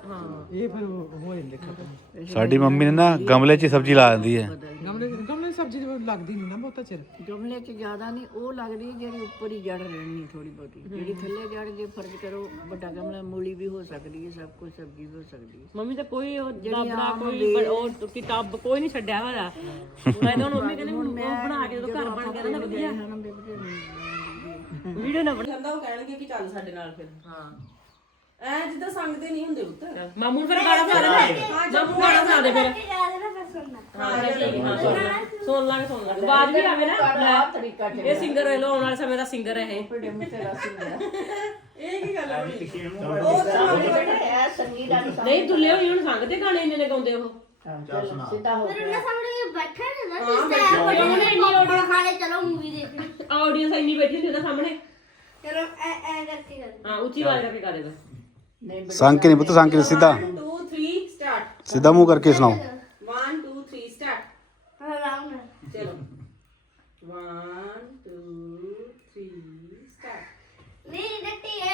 [SPEAKER 7] ਇਹ ਫਿਰ ਹੋ ਜਾਂਦੇ ਖਤਮ।
[SPEAKER 4] ਸਾਡੀ ਮੰਮੀ ਨੇ ਨਾ ਗਮਲੇ 'ਚ ਹੀ ਸਬਜ਼ੀ ਲਾ ਦਿੰਦੀ ਹੈ।
[SPEAKER 7] ਗਮਲੇ ਗਮਲੇ ਵਾਲੀ ਸਬਜ਼ੀ ਤੇ ਲੱਗਦੀ ਨਹੀਂ ਨਾ ਬਹੁਤਾ ਚਿਰ।
[SPEAKER 8] ਗਮਲੇ 'ਚ ਜ਼ਿਆਦਾ ਨਹੀਂ ਉਹ ਲੱਗਦੀ ਜਿਹੜੀ ਉੱਪਰ ਹੀ ਜੜ ਰਹਿਣੀ ਥੋੜੀ ਬਹੁਤੀ। ਜਿਹੜੀ ਥੱਲੇ ਜੜ ਜੇ ਫਰਜ਼ ਕਰੋ ਵੱਡਾ ਗਮਲਾ ਮੂਲੀ ਵੀ ਹੋ ਸਕਦੀ ਹੈ ਸਭ ਕੁਝ ਸਬਜ਼ੀ ਵੀ ਹੋ ਸਕਦੀ ਹੈ।
[SPEAKER 1] ਮੰਮੀ ਤਾਂ ਕੋਈ ਉਹ ਦਾਬੜਾ ਕੋਈ ਬ- ਉਹ ਕਿਤਾਬ ਕੋਈ ਨਹੀਂ ਛੱਡਿਆ ਹੋਇਆ। ਮੈਂ ਤਾਂ ਹੁਣ ਮੰਮੀ ਕਹਿੰਦੇ ਉਹ ਬਣਾ ਕੇ ਜਦੋਂ ਘਰ ਬਣ ਗਿਆ ਨਾ ਵਧੀਆ। ਵੀਡੀਓ ਨਾ ਬਣਾ।
[SPEAKER 9] ਉਹ ਕਹਿਣਗੇ ਕਿ ਚੱਲ ਸਾਡੇ ਨਾਲ ਫਿਰ। ਹਾਂ। ਐ ਜਿੱਦਾਂ ਸੰਗਦੇ ਨਹੀਂ ਹੁੰਦੇ ਉੱਤਰ
[SPEAKER 1] ਮਾਮੂ ਨੂੰ ਫਿਰ ਗਾਣਾ ਬਣਾ ਦੇ ਮਾਮੂ ਗਾਣਾ ਬਣਾ ਦੇ ਫਿਰ। ਸੁਣ ਲੈ ਸੁਣ ਲਾਂਗੇ ਸੁਣ ਲਾਂਗੇ। ਆਵਾਜ਼ ਵੀ ਆਵੇ ਨਾ
[SPEAKER 8] ਤਰੀਕਾ
[SPEAKER 1] ਇਹ ਸਿੰਗਰ ਹੈ ਲੋ ਆਉਣ ਵਾਲੇ ਸਮੇਂ ਦਾ ਸਿੰਗਰ ਹੈ ਇਹ।
[SPEAKER 9] ਇਹ ਕੀ ਗੱਲ ਹੋਈ
[SPEAKER 8] ਇਹ ਸੰਗੀਤ ਦਾ ਨਹੀਂ
[SPEAKER 1] ਨਹੀਂ ਦੁੱਲੇ ਹੋਈ ਹੁਣ ਸੰਗਦੇ ਗਾਣੇ ਇੰਨੇ ਨੇ ਗਾਉਂਦੇ ਉਹ।
[SPEAKER 8] ਸਿੱਧਾ ਹੋ ਗਿਆ।
[SPEAKER 10] ਚਲੋ ਮੂਵੀ ਦੇਖਣੀ
[SPEAKER 1] ਆਡੀਅנס ਇੰਨੀ ਬੈਠੀ ਹੁੰਦੀ ਉਹਦੇ ਸਾਹਮਣੇ।
[SPEAKER 10] ਚਲੋ ਐ ਐ ਕਰਕੇ ਕਰ।
[SPEAKER 1] ਹਾਂ ਉੱਚੀ ਆਵਾਜ਼ ਕਰਕੇ ਗਾ ਦੇਗਾ
[SPEAKER 8] ਨਹੀਂ
[SPEAKER 4] ਸੰਗ ਕੇ ਨਹੀਂ ਪੁੱਤ ਸੰਗ ਕੇ ਸਿੱਧਾ।
[SPEAKER 9] 1 2 3 ਸਟਾਰਟ
[SPEAKER 4] ਸਿੱਧਾ ਮੂੰਹ ਕਰਕੇ ਸੁਣਾਓ।
[SPEAKER 9] 1 2 3 ਸਟਾਰਟ
[SPEAKER 10] ਨਾਲ।
[SPEAKER 9] ਚਲੋ 1 2 3 ਸਟਾਰਟ
[SPEAKER 10] ਨਹੀਂ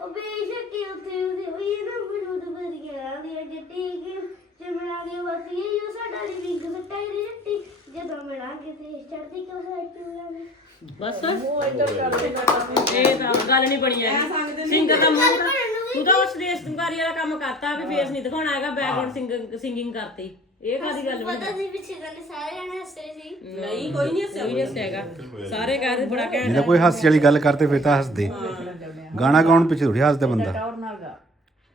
[SPEAKER 10] ਦਾ ਦਾ ਦੇ ਦੇ ਦੀ ਦੇ ਉਹ ਬੇਸ਼ੱਕ ਹੀ ਉੱਥੇ ਉਹਦੇ ਹੋਈ ਨਾ ਮਰੂਦ ਬਰੀਆਂ ਦੀ ਜੱਟੀ ਕਿ ਜਮਣਾ ਦੀ ਵਸੀ ਉਹ ਸਾਡਾ ਲਈ ਵਿੰਗ ਸਟਾਈ ਦੀ ਜੱਟੀ ਜਦੋਂ ਮਿਲਾਂਗੇ ਤੇ ਚੜਦੀ ਕਿਉਂ ਸਾਈਡ ਤੇ
[SPEAKER 1] ਬਸ। ਇਹ ਤਾਂ ਗੱਲ ਨਹੀਂ ਬਣੀ ਹੈ ਸਿੰਗਰ ਦਾ ਮੂੰਹ ਤਾਂ ਤੂੰ ਤਾਂ ਉਸ ਦੇਸ਼ਤੰਕਾਰੀ ਵਾਲਾ ਕੰਮ ਕਰਤਾ ਵੀ ਫੇਸ ਨਹੀਂ ਦਿਖਾਉਣਾ ਹੈਗਾ ਬੈਕਗ੍ਰਾਉਂਡ ਸਿੰਗਿੰਗ ਸਿੰਗਿੰਗ ਕਰਤੀ। ਇਹ ਕਾਦੀ ਗੱਲ ਬਣੀ
[SPEAKER 10] ਪਤਾ ਸੀ ਪਿੱਛੇ ਗੱਲ ਸਾਰੇ ਜਣੇ ਹੱਸੇ ਸੀ।
[SPEAKER 9] ਨਹੀਂ ਕੋਈ ਨਹੀਂ ਹੱਸਿਆ
[SPEAKER 1] ਸੀਰੀਅਸ ਹੈਗਾ ਸਾਰੇ ਕਹਿੰਦੇ ਬੜਾ
[SPEAKER 4] ਜੇ
[SPEAKER 1] ਘੈਂਟ
[SPEAKER 4] ਤਾਂ ਕੋਈ ਹਾਸੀ ਵਾਲੀ ਗੱਲ ਕਰਤੇ ਫਿਰ ਤਾਂ ਹੱਸਦੇ। ਗਾਣਾ ਗਾਉਣ ਪਿੱਛੇ ਥੋੜੀ ਹੱਸਦਾ ਬੰਦਾ।
[SPEAKER 8] ਟੌਰ ਨਾਲ ਗਾ।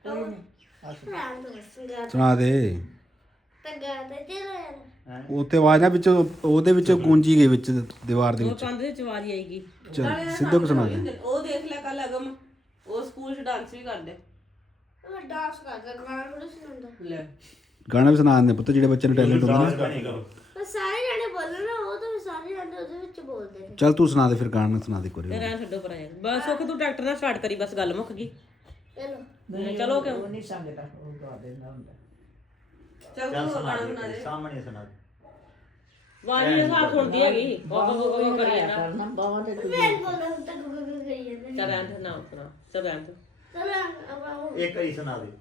[SPEAKER 10] ਰਾਮ ਤੋਂ ਸੰਗਾ
[SPEAKER 4] ਸੁਣਾ ਦੇ
[SPEAKER 10] ਤੱਗਾ ਤੇ ਚਲੋ ਯਾਰ।
[SPEAKER 4] ਉੱਤੇ ਆਵਾਜ਼ ਨਾ ਵਿੱਚ ਉਹਦੇ ਵਿੱਚ ਗੂੰਜੀ ਗਈ ਵਿੱਚ ਦੀਵਾਰ ਦੇ
[SPEAKER 1] ਉਹ
[SPEAKER 4] ਵਿੱਚ।
[SPEAKER 1] ਕੰਧ ਦੇ ਚ ਆਵਾਜ਼ ਆਏਗੀ।
[SPEAKER 4] ਚੱਲ ਸਿੱਧਾ ਕੁ ਸੁਣਾ ਦੇ।
[SPEAKER 9] ਉਹ ਦੇਖ ਲੈ ਕੱਲ ਅਗਮ ਉਹ ਸਕੂਲ 'ਚ ਡਾਂਸ ਵੀ ਕਰਦੇ।
[SPEAKER 10] ਉਹ ਡਾਂਸ ਕਰਦਾ ਗਾਣਾ ਥੋੜਾ ਸੁਣਦਾ
[SPEAKER 9] ਲੈ।
[SPEAKER 4] ਗਾਣਾ ਵੀ ਸੁਣਾ ਦਿੰਦੇ ਪੁੱਤ ਜਿਹੜੇ ਬੱਚੇ ਨੂੰ ਟੈਲੈਂਟ ਹੁੰਦਾ ਨਾ।
[SPEAKER 10] ਪਰ ਸਾਰੇ ਜਣੇ ਬੋਲਣ ਨਾ ਉਹ ਤਾਂ ਸਾਰੇ ਜਣੇ ਉਹਦੇ ਵਿੱਚ ਬੋਲਦੇ ਨੇ।
[SPEAKER 4] ਚੱਲ ਤੂੰ ਸੁਣਾ ਦੇ ਫਿਰ ਗਾਣਾ ਸੁਣਾ ਦੇ ਕੋਈ
[SPEAKER 1] ਤੇ ਰਹਿਣ ਛੱਡੋ ਪਰ ਯਾਰ। ਬਸ ਸੁੱਖ ਤੂੰ ਟਰੈਕਟਰ ਨਾਲ ਸਟਾਰਟ ਕਰੀ ਬਸ ਗੱਲ ਮੁੱਕ ਗਈ।
[SPEAKER 10] ਚਲੋ।
[SPEAKER 1] ਚਲੋ ਕਿਉਂ?
[SPEAKER 8] ਉਹ ਨਹੀਂ ਸੰਗਦਾ ਉਹ ਗਾ ਦਿੰਦਾ ਹੁੰਦਾ।
[SPEAKER 9] ਚੱਲ ਤੂੰ ਗਾਣਾ ਸੁਣਾ ਦੇ।
[SPEAKER 11] ਸਾਹਮਣੇ ਸੁਣਾ
[SPEAKER 1] ਆਵਾਜ਼ ਨਹੀਂ ਹਿਸਾਬ ਸੁਣਦੀ ਹੈਗੀ ਬਾਬਾ ਬਾਬਾ ਵੀ ਕਰੀ ਜਾਂਦਾ।
[SPEAKER 8] ਕਰਨਾ ਬਾਹਾਂ ਤੇ
[SPEAKER 10] ਮੈਂ ਬੋਲਦਾ ਹੁਣ ਤੱਕ ਗੁੱਗ ਗੁੱਗ ਕਰੀ ਜਾਂਦਾ
[SPEAKER 1] ਚੱਲ ਰਹਿਣ ਦੇ ਨਾ ਸੁਣਾ ਚੱਲ ਰਹਿਣ ਦੇ
[SPEAKER 10] ਚਲੋ ਆਪਾਂ ਉਹ
[SPEAKER 11] ਇੱਕ ਵਾਰੀ ਸੁਣਾ ਦੇ।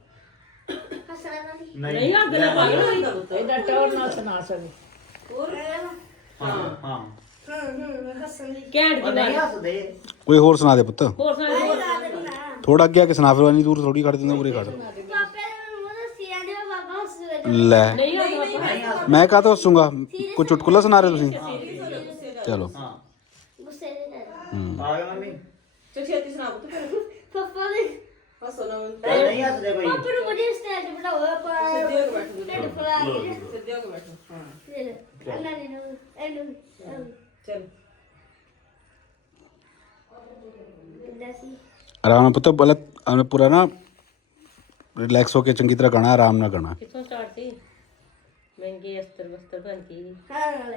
[SPEAKER 10] ਹੱਸਣਾ ਨਾ ਨਹੀਂ
[SPEAKER 1] ਨਹੀਂ ਹੱਸਦੇ ਨਾ ਪਾਗਲ ਹੋਈ ਦਾ ਪੁੱਤ।
[SPEAKER 8] ਇਹਦਾ ਟੌਰ ਨਾਲ ਸੁਣਾ ਸਕੇ
[SPEAKER 11] ਹਾਂ ਹਾਂ।
[SPEAKER 10] ਹੂੰ। ਹੂੰ ਹੱਸਣ ਦੀ
[SPEAKER 1] ਘੈਂਟ ਦੀ
[SPEAKER 11] ਨਹੀਂ
[SPEAKER 1] ਆਵਾਜ਼
[SPEAKER 11] ਹੱਸਦੇ।
[SPEAKER 4] ਕੋਈ ਹੋਰ ਸੁਣਾ ਦੇ ਪੁੱਤ।
[SPEAKER 1] ਹੋਰ ਸੁਣਾ ਦੇ ਹੋਰ।
[SPEAKER 10] ਰਾਤ ਨੂੰ ਨਾ
[SPEAKER 4] ਥੋੜਾ ਅੱਗੇ ਆ ਕੇ ਸੁਣਾ ਫਿਰ ਇੰਨੀ ਦੂਰ ਥੋੜੀ ਖੜ ਦਿੰਦਾ ਉਰੇ
[SPEAKER 10] ਪਾਪੇ ਨੇ ਮੈਨੂੰ ਬਾਬਾ ਹੱਸੂਗਾ
[SPEAKER 4] ਲੈ।
[SPEAKER 1] ਨਹੀਂ ਹੱਸਦਾ।
[SPEAKER 4] ਮੈਂ ਕਾਹ ਤੋਂ ਹੱਸੂਗਾ ਕੋਈ ਚੁਟਕੁਲਾ ਸੁਣਾ ਰਹੇ ਤੁਸੀਂ? ਚਲੋ।
[SPEAKER 11] ਹਾਂ
[SPEAKER 10] ਗੁੱਸੇ ਦੇ ਨਾਲ।
[SPEAKER 4] ਹੂੰ।
[SPEAKER 11] ਆ ਗਿਆ ਮੰਮੀ
[SPEAKER 9] ਚੱਲ ਛੇਤੀ ਸੁਣਾ ਪੁੱਤ। ਫਿਰ
[SPEAKER 10] ਪਾਪਾ ਦੇ
[SPEAKER 9] ਹੱਸੋ ਨਾ
[SPEAKER 11] ਚੱਲ ਨਹੀਂ ਹੱਸਦੇ ਕੋਈ
[SPEAKER 10] ਪਾਪਾ ਨੂੰ ਬੜੀ ਸਟੈਂਡ ਬਿਠਾਓ ਆਪਾਂ
[SPEAKER 9] ਸਿੱਧੇ ਹੋ ਕੇ ਬੈਠੋ
[SPEAKER 10] ਢਿੱਡ ਫਲਾ ਕੇ।
[SPEAKER 9] ਸਿੱਧੇ ਹੋ ਕੇ ਬੈਠੋ। ਹਾਂ।
[SPEAKER 10] ਫਿਰ ਅੰਨਾ ਨੇ ਨੂੰ ਇਹਨੂੰ
[SPEAKER 9] ਚੱਲ।
[SPEAKER 10] ਕਿੰਦਾ ਸੀ
[SPEAKER 4] ਆਰਾਮ ਨਾਲ ਪੁੱਤ ਪਹਿਲਾਂ ਆਪਣਾ ਪੂਰਾ ਨਾ ਰਿਲੈਕਸ ਹੋ ਕੇ ਚੰਗੀ ਤਰ੍ਹਾਂ ਗਾਣਾ ਆਰਾਮ ਨਾਲ ਗਾਣਾ।
[SPEAKER 1] ਕਿੱਥੋਂ ਸਟਾਰਟ ਸੀ? ਮਹਿੰਗੇ ਅਸਤਰ ਵਸਤਰ ਬਣ ਕੇ
[SPEAKER 10] ਹਾਂ ਨਾਲ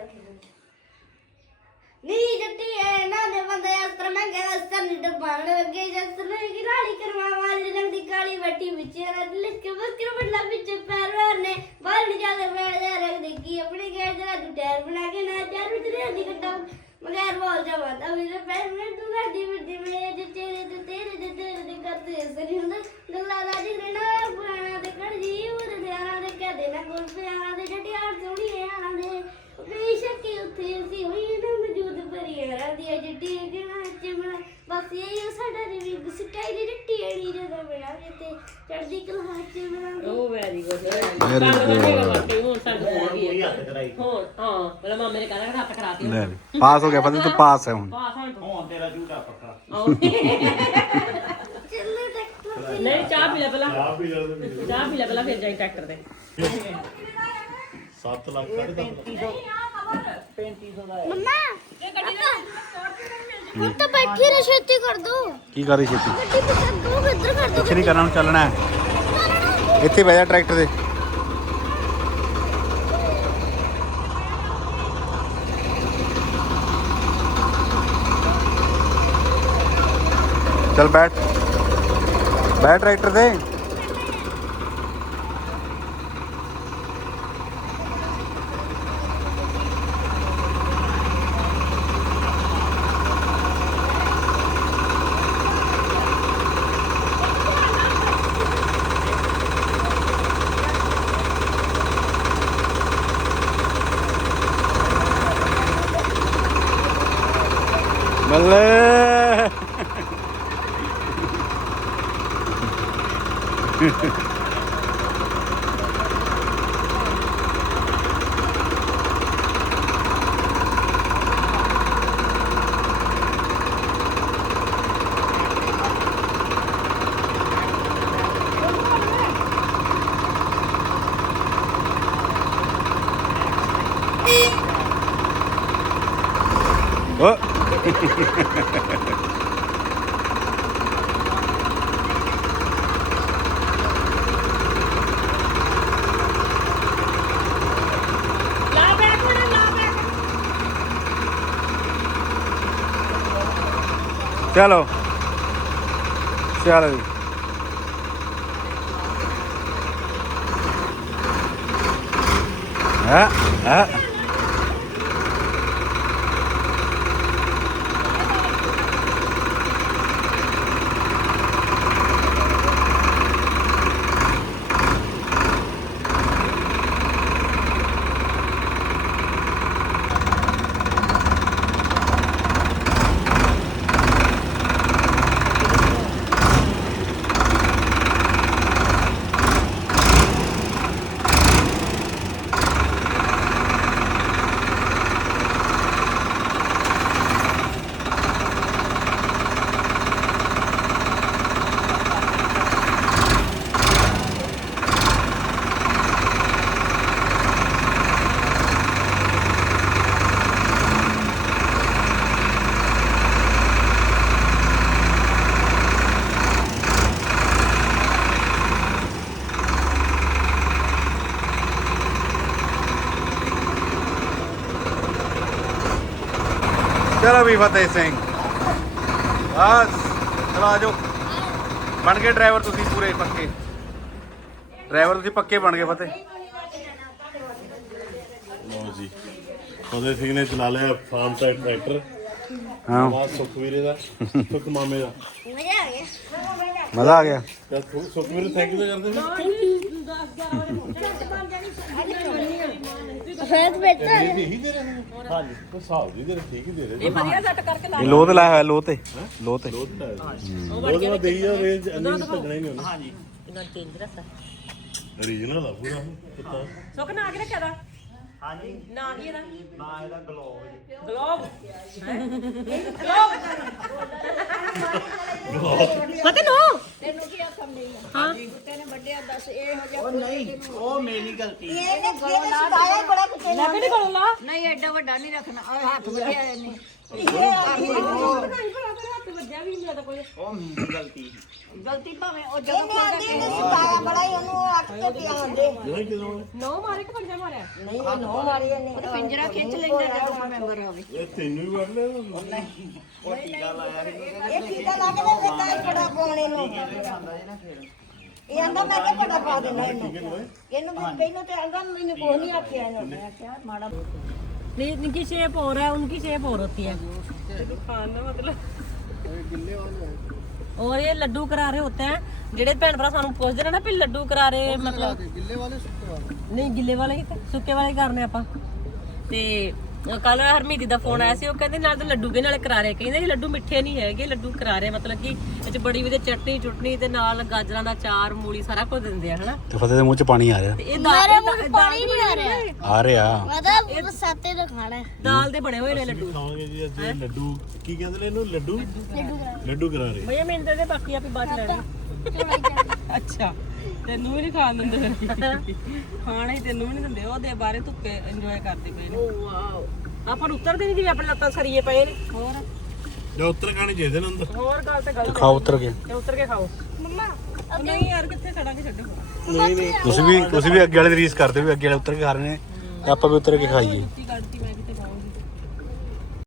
[SPEAKER 10] ਨੀ ਜੱਟੀ ਐ ਦੇ ਬੰਦੇ ਅਸਤਰ ਮਹਿੰਗੇ ਅਸਤਰ ਨੀ ਡਬਾਣ ਲੱਗੇ ਜਸਤਰ ਨੇ ਗਿਰਾਲੀ ਕਰਵਾ ਵਾਲੀ ਲੰਦੀ ਕਾਲੀ ਵੱਟੀ ਵਿੱਚ ਰ ਲਿਖ ਕੇ ਬਸਕਰ ਬੜਲਾ ਵਿੱਚ ਪੈਰ ਨੇ ਬਾਹਰ ਨੀ ਜਾਦੇ ਬੈਠ ਜਾ ਰੱਖਦੀ ਕੀ ਆਪਣੇ ਗੈਰ ਜਰਾ ਤੂੰ ਬਣਾ ਕੇ ਨਾ ਚਾਰ ਵਿੱਚ ਰਹਿੰਦੀ ਕੱਟਾ ਮਗਰ ਬੋਲ ਜਾਵਾਂਦਾ ਮੇਰੇ ਪੈਰ ਨੇ ਤੂੰ ਕਰਦੀ ਵੱਡੀ ਮੇਰੇ ਜੇ ਤੇਰੇ ਤੇ ਤੇਰੇ ਤੇ ਤੇਰੇ ਤੇ ਕਰਦੇ ਅਸਰ ਹੁੰਦਾ। ਗੱਲਾਂ ਦਾ ਜਿਹੜੇ ਨਾ ਪੁਰਾਣਾ ਤੇ ਕੜ ਜੀ ਉਹ ਦਿਆਣਾ ਦੇ ਕਹਦੇ ਨਾ ਗੁਰ ਪਿਆਰਾਂ ਦੇ ਜਟਿਆਰ ਸੋਹਣੀ ਆਣਾ ਦੇ। ਬੇਸ਼ੱਕ ਹੀ ਉੱਥੇ ਅਸੀਂ ਹੋਈ ਨਾ ਮੌਜੂਦ ਪਰੀਆਂ ਦੀ ਜੱਟੀ ਗਣਾ ਚਮਣਾ ਬਸ ਇਹ ਸਾਡਾ ਦੇ ਵੀ ਸਟਾਈਲ ਦੀ ਰੱਟੀ ਆਣੀ ਜਦੋਂ ਮੇਰਾ ਵੀ ਤੇ ਚੜਦੀ ਕਲਾ ਚ ਬਣਾਉਂਦੇ।
[SPEAKER 1] ਉਹ ਵੈਰੀ ਗੁੱਡ
[SPEAKER 4] Very good.
[SPEAKER 1] ਹੁਣ ਸਾਡੇ ਕੋਲ
[SPEAKER 11] ਪੂਰੀ
[SPEAKER 1] ਹੈਗੀ ਹੈ
[SPEAKER 11] ਹੱਥ ਕਰਾਈ?
[SPEAKER 1] ਹੁਣ ਹਾਂ ਮੇਰਾ ਮਾਮੇ ਨੇ ਕਹਿੰਦਾ ਹੱਥ ਕਰਾਤੀ
[SPEAKER 4] ਲੈ ਲੈ। ਪਾਸ ਹੋ ਗਿਆ ਫਤਿਹ ਤੂੰ ਪਾਸ ਹੈ ਹੁਣ।
[SPEAKER 1] ਪਾਸ ਹੁਣ ਤੂੰ।
[SPEAKER 11] ਹੁਣ ਤੇਰਾ ਝੂਟਾ ਪੱਕਾ।
[SPEAKER 1] ਆਓ।
[SPEAKER 10] ਚੱਲੋ ਟਰੈਕਟਰ
[SPEAKER 1] ਨਹੀਂ ਚਾਹ ਪੀ ਲੈ ਪਹਿਲਾਂ।
[SPEAKER 3] ਹੀ
[SPEAKER 1] ਚਾਹ ਪੀ ਲੈ ਪਹਿਲਾਂ ਫਿਰ ਜਾਈ ਟਰੈਕਟਰ ਤੇ।
[SPEAKER 3] 7 ਲੱਖ ਕੱਢ ਦਾਂ
[SPEAKER 8] 3500 ਦਾ
[SPEAKER 10] ਮੰਮਾ ਹੁਣ ਤਾਂ ਬੈਠੀ ਰਹਿ ਛੇਤੀ ਕਰ ਦੋ।
[SPEAKER 4] ਕੀ ਕਰ ਰਹੀ ਛੇਤੀ?
[SPEAKER 10] ਗੱਡੀ ਪਿੱਛੇ ਦੋ ਇੱਧਰ ਕਰ ਦੋ।
[SPEAKER 4] ਕੁਛ ਨਹੀਂ ਕਰਨਾ ਹੁਣ ਚੱਲਣਾ ਹੈ। ਇੱਥੇ ਬਹਿ ਜਾ ਟਰੈਕਟਰ ਦੇ ਚੱਲ ਬੈਠ। ਬੈਠ ਟਰੈਕਟਰ ਤੇ। ਬੱਲੇ ਓ
[SPEAKER 1] ਲਾ ਬੈਠ ਹੁਣ ਲਾ ਬੈਠ
[SPEAKER 4] ਚਲੋ। ਚਲੋ ਜੀ। ਹਾਂ? ਹਾਂ ਚਲੋ ਵੀ ਫਤਿਹ ਸਿੰਘ। ਬਸ ਚਲੋ ਆ ਜਾਓ। ਬਣ ਗਏ ਡਰਾਈਵਰ ਤੁਸੀਂ ਪੂਰੇ ਪੱਕੇ। ਡਰਾਈਵਰ ਤੁਸੀਂ ਪੱਕੇ ਬਣ ਗਏ ਫਤਿਹ।
[SPEAKER 3] ਲਓ ਜੀ। ਫਤਿਹ ਸਿੰਘ ਨੇ ਚਲਾ ਲਿਆ ਫਾਰਮ ਸਾਈਡ ਟਰੈਕਟਰ।
[SPEAKER 4] ਹਾਂ।
[SPEAKER 3] ਆਵਾਜ਼ ਸੁਖਵੀਰੇ ਦਾ ਸੁਖ ਮਾਮੇ ਦਾ।
[SPEAKER 10] ਮਜ਼ਾ ਆ ਗਿਆ।
[SPEAKER 4] ਮਜ਼ਾ ਆ ਗਿਆ।
[SPEAKER 3] ਸੁ- ਸੁਖਵੀਰ ਥੈਂਕ ਯੂ ਕਰਦੇ ਨੇ
[SPEAKER 10] ਫੇਰ ਬੇਟਾ
[SPEAKER 3] ਇਹੀ ਦੇ ਰਹੇ ਨੇ। ਹਾਂਜੀ ਉਹ ਹਿਸਾਬ ਦੀ ਦੇ ਰਹੇ ਠੀਕ ਹੀ ਦੇ ਰਹੇ। ਨੇ
[SPEAKER 1] ਵਧੀਆ ਸੈੱਟ ਕਰਕੇ ਲਾ
[SPEAKER 4] ਇਹ ਲੋਹ ਤੇ ਲਾਇਆ ਹੋਇਆ ਲੋਹ ਤੇ। ਲੋਹ ਤੇ।
[SPEAKER 3] ਉਹਦੇ ਨਾਲ ਦੇਈ ਆ ਰੇਂਜ ਅੰਨੀ ਭੱਜਣਾ ਹੀ ਨਹੀਂ ਉਹਨੇ। ਹਾਂਜੀ।
[SPEAKER 1] ਇਹਨਾਂ ਡੇਂਜਰਸ ਹੈ
[SPEAKER 3] ਓਰੀਜਨਲ ਆ ਪੂਰਾ ਪਤਾ।
[SPEAKER 1] ਨਾ ਕੀ ਰੱਖਿਆ ਦਾ? ਹਾਂਜੀ। ਨਾ ਕੀ ਇਹਦਾ ਨਾ ਇਹਦਾ ਗਲੋਬ ਗਲੋਬ ਪਤਾ ਨੋ।
[SPEAKER 8] ਤੈਨੂੰ ਕੀ ਆਖਮ ਨਹੀਂ ਹਾਂ। ਤੈਨੇ ਵੱਡਿਆ ਦੱਸ ਇਹ ਹੋ ਜਾ ਨਹੀਂ
[SPEAKER 11] ਉਹ ਮੇਰੀ ਗਲਤੀ।
[SPEAKER 5] ਇਹਨੇ ਇਹਨੇ ਸਿਖਾਇਆ ਹੀ ਬੜਾ ਕੁਝ
[SPEAKER 1] ਲੈ ਕਿਹੜੀ ਕੋਲ ਲਾ?
[SPEAKER 8] ਨਹੀਂ ਐਡਾ ਵੱਡਾ ਨਹੀਂ ਰੱਖਣਾ। ਆਹ ਹੱਥ ਵੱਡਿਆ
[SPEAKER 1] ਨਹੀਂ
[SPEAKER 11] ਉਹ ਮੇਰੀ ਗਲਤੀ
[SPEAKER 8] ਗਲਤੀ ਭਾਵੇਂ ਉਹ ਜਦੋਂ
[SPEAKER 5] ਇਹਨੇ ਆਂਦੀ ਇਹਨੇ ਸਿਖਾਇਆ ਬੜਾ ਹੀ ਉਹਨੂੰ ਅੱਟ ਕੇ ਪਿਆਉਣ ਦੇ
[SPEAKER 3] ਨਹੀਂ ਕਿਦੋਂ
[SPEAKER 1] ਨੋ ਮਾਰੇ ਕਿ ਪੰਜਾ ਮਾਰਿਆ
[SPEAKER 5] ਨਹੀਂ ਇਹ ਨੋ ਮਾਰੀ ਇਹਨੇ
[SPEAKER 8] ਪਿੰਜਰਾ ਖਿੱਚ ਲੈਂਦਾ ਜਦੋਂ ਕੋਈ ਮੈਂਬਰ ਆਵੇ
[SPEAKER 3] ਇਹ ਤੈਨੂੰ ਹੀ ਵੜ ਲਿਆ
[SPEAKER 5] ਇਹ ਟੀਕਾ ਲਾ ਕੇ ਤੇ ਤਾਂ ਹੀ ਪਾਉਣੇ ਨੂੰ ਇਹ ਆਂਦਾ ਮੈਂ ਕਿ ਬੜਾ ਪਾ ਦੇਣਾ ਇਹਨੂੰ। ਇਹਨੂੰ ਪਹਿਲਾਂ ਤੇ ਆਂਦਾ ਮੈਨੂੰ ਕੋਈ ਨਹੀਂ ਆਖਿਆ ਇਹਨੂੰ। ਮੈਂ ਕਿਹਾ ਮਾੜਾ
[SPEAKER 1] नहीं इनकी शेप और है उनकी शेप और होती है खाना मतलब और ये लड्डू करारे होते हैं ਜਿਹੜੇ ਭੈਣ ਭਰਾ ਸਾਨੂੰ ਪੁੱਛਦੇ ਨੇ ਨਾ ਵੀ ਲੱਡੂ ਕਰਾਰੇ ਮਤਲਬ ਗਿੱਲੇ ਵਾਲੇ ਸੁੱਕੇ ਵਾਲੇ ਨਹੀਂ ਗਿੱਲੇ ਵਾਲੇ ਹੀ ਤੇ ਸੁੱਕੇ ਵਾਲੇ ਹੀ ਕਰਨੇ ਆਪਾਂ ਤੇ ਕੱਲ ਹਰਮੀਤੀ ਦਾ ਫੋਨ ਆਇਆ ਸੀ ਉਹ ਕਹਿੰਦੇ ਨਾਲ ਤਾਂ ਲੱਡੂ ਵੀ ਨਾਲੇ ਕਰਾਰੇ ਕਹਿੰਦੇ ਜੀ ਲੱਡੂ ਮਿੱਠੇ ਨਹੀਂ ਹੈਗੇ ਲੱਡੂ ਕਰਾਰੇ ਮਤਲਬ ਕਿ ਇਹ ਚ ਬੜੀ ਵਧੀਆ ਚਟਨੀ ਚੁਟਨੀ ਤੇ ਨਾਲ ਗਾਜਰਾਂ ਦਾ ਚਾਰ ਮੂਲੀ ਸਾਰਾ ਕੁਝ ਦਿੰਦੇ ਆ ਹਨਾ?
[SPEAKER 4] ਤੇ ਫਤਿਹ ਦੇ ਮੂੰਹ 'ਚ ਪਾਣੀ ਆ ਰਿਹਾ।
[SPEAKER 1] ਤੇ ਇਹ ਦਾਲ
[SPEAKER 10] ਪਾਣੀ ਨਹੀਂ ਆ ਰਿਹਾ।
[SPEAKER 4] ਆ ਰਿਹਾ।
[SPEAKER 10] ਮਤਲਬ ਸਾਤੇ ਦਾ ਖਾਣਾ ਹੈ।
[SPEAKER 1] ਦਾਲ ਦੇ ਬਣੇ ਹੋਏ ਨੇ ਲੱਡੂ।
[SPEAKER 3] ਖਾਵਾਂਗੇ ਜੀ ਅੱਜ ਇਹ ਲੱਡੂ। ਕੀ ਕਹਿੰਦੇ ਨੇ ਇਹਨੂੰ? ਲੱਡੂ? ਲੱਡੂ ਕਰਾ ਰਹੇ।
[SPEAKER 1] ਭਈਆ ਮੈਨੂੰ ਤਾਂ ਇਹਦੇ ਬਾਕੀ ਆਪੇ ਬਾਅਦ ਲੈਣੇ ਅੱਛਾ। ਤੈਨੂੰ ਵੀ ਨਹੀਂ ਖਾਣ ਦਿੰਦੇ। ਫਿਰ ਖਾਣਾ ਹੀ ਤੈਨੂੰ ਵੀ ਨਹੀਂ ਦਿੰਦੇ। ਉਹਦੇ ਬਾਰੇ ਧੁੱਪੇ ਇੰਜੋਏ ਕਰਦੇ ਪਏ ਨੇ। ਵਾਓ ਆਪਾਂ ਨੂੰ ਉਤਰਦੇ ਨਹੀਂ ਜਿਵੇਂ ਆਪਣੇ ਲੱਤਾਂ ਸਰੀਏ ਪਏ ਨੇ। ਹੋਰ?
[SPEAKER 3] ਜੋ ਉੱਤਰ ਖਾਣੇ ਚਾਹੀਦੇ ਨੇ ਅੰਦਰ।
[SPEAKER 1] ਹੋਰ ਗੱਲ ਤੇ ਗਲਤ
[SPEAKER 4] ਖਾਓ ਉਤਰ ਕੇ।
[SPEAKER 1] ਹੈ ਉਤਰ ਕੇ ਖਾਓ। ਮੰਮਾ ਨਹੀਂ ਯਾਰ ਕਿੱਥੇ ਖੜਾਂਗੇ ਛੱਡੋ।
[SPEAKER 4] ਤੁਸੀਂ ਵੀ ਤੁਸੀਂ ਵੀ ਅੱਗੇ ਵਾਲੇ ਦੀ ਰੀਸ ਕਰਦੇ ਵੀ ਅੱਗੇ ਵਾਲੇ ਉਤਰ ਕੇ ਖਾ ਰਹੇ ਨੇ। ਤੇ ਆਪਾਂ ਵੀ ਉਤਰ ਕੇ ਖਾਈਏ।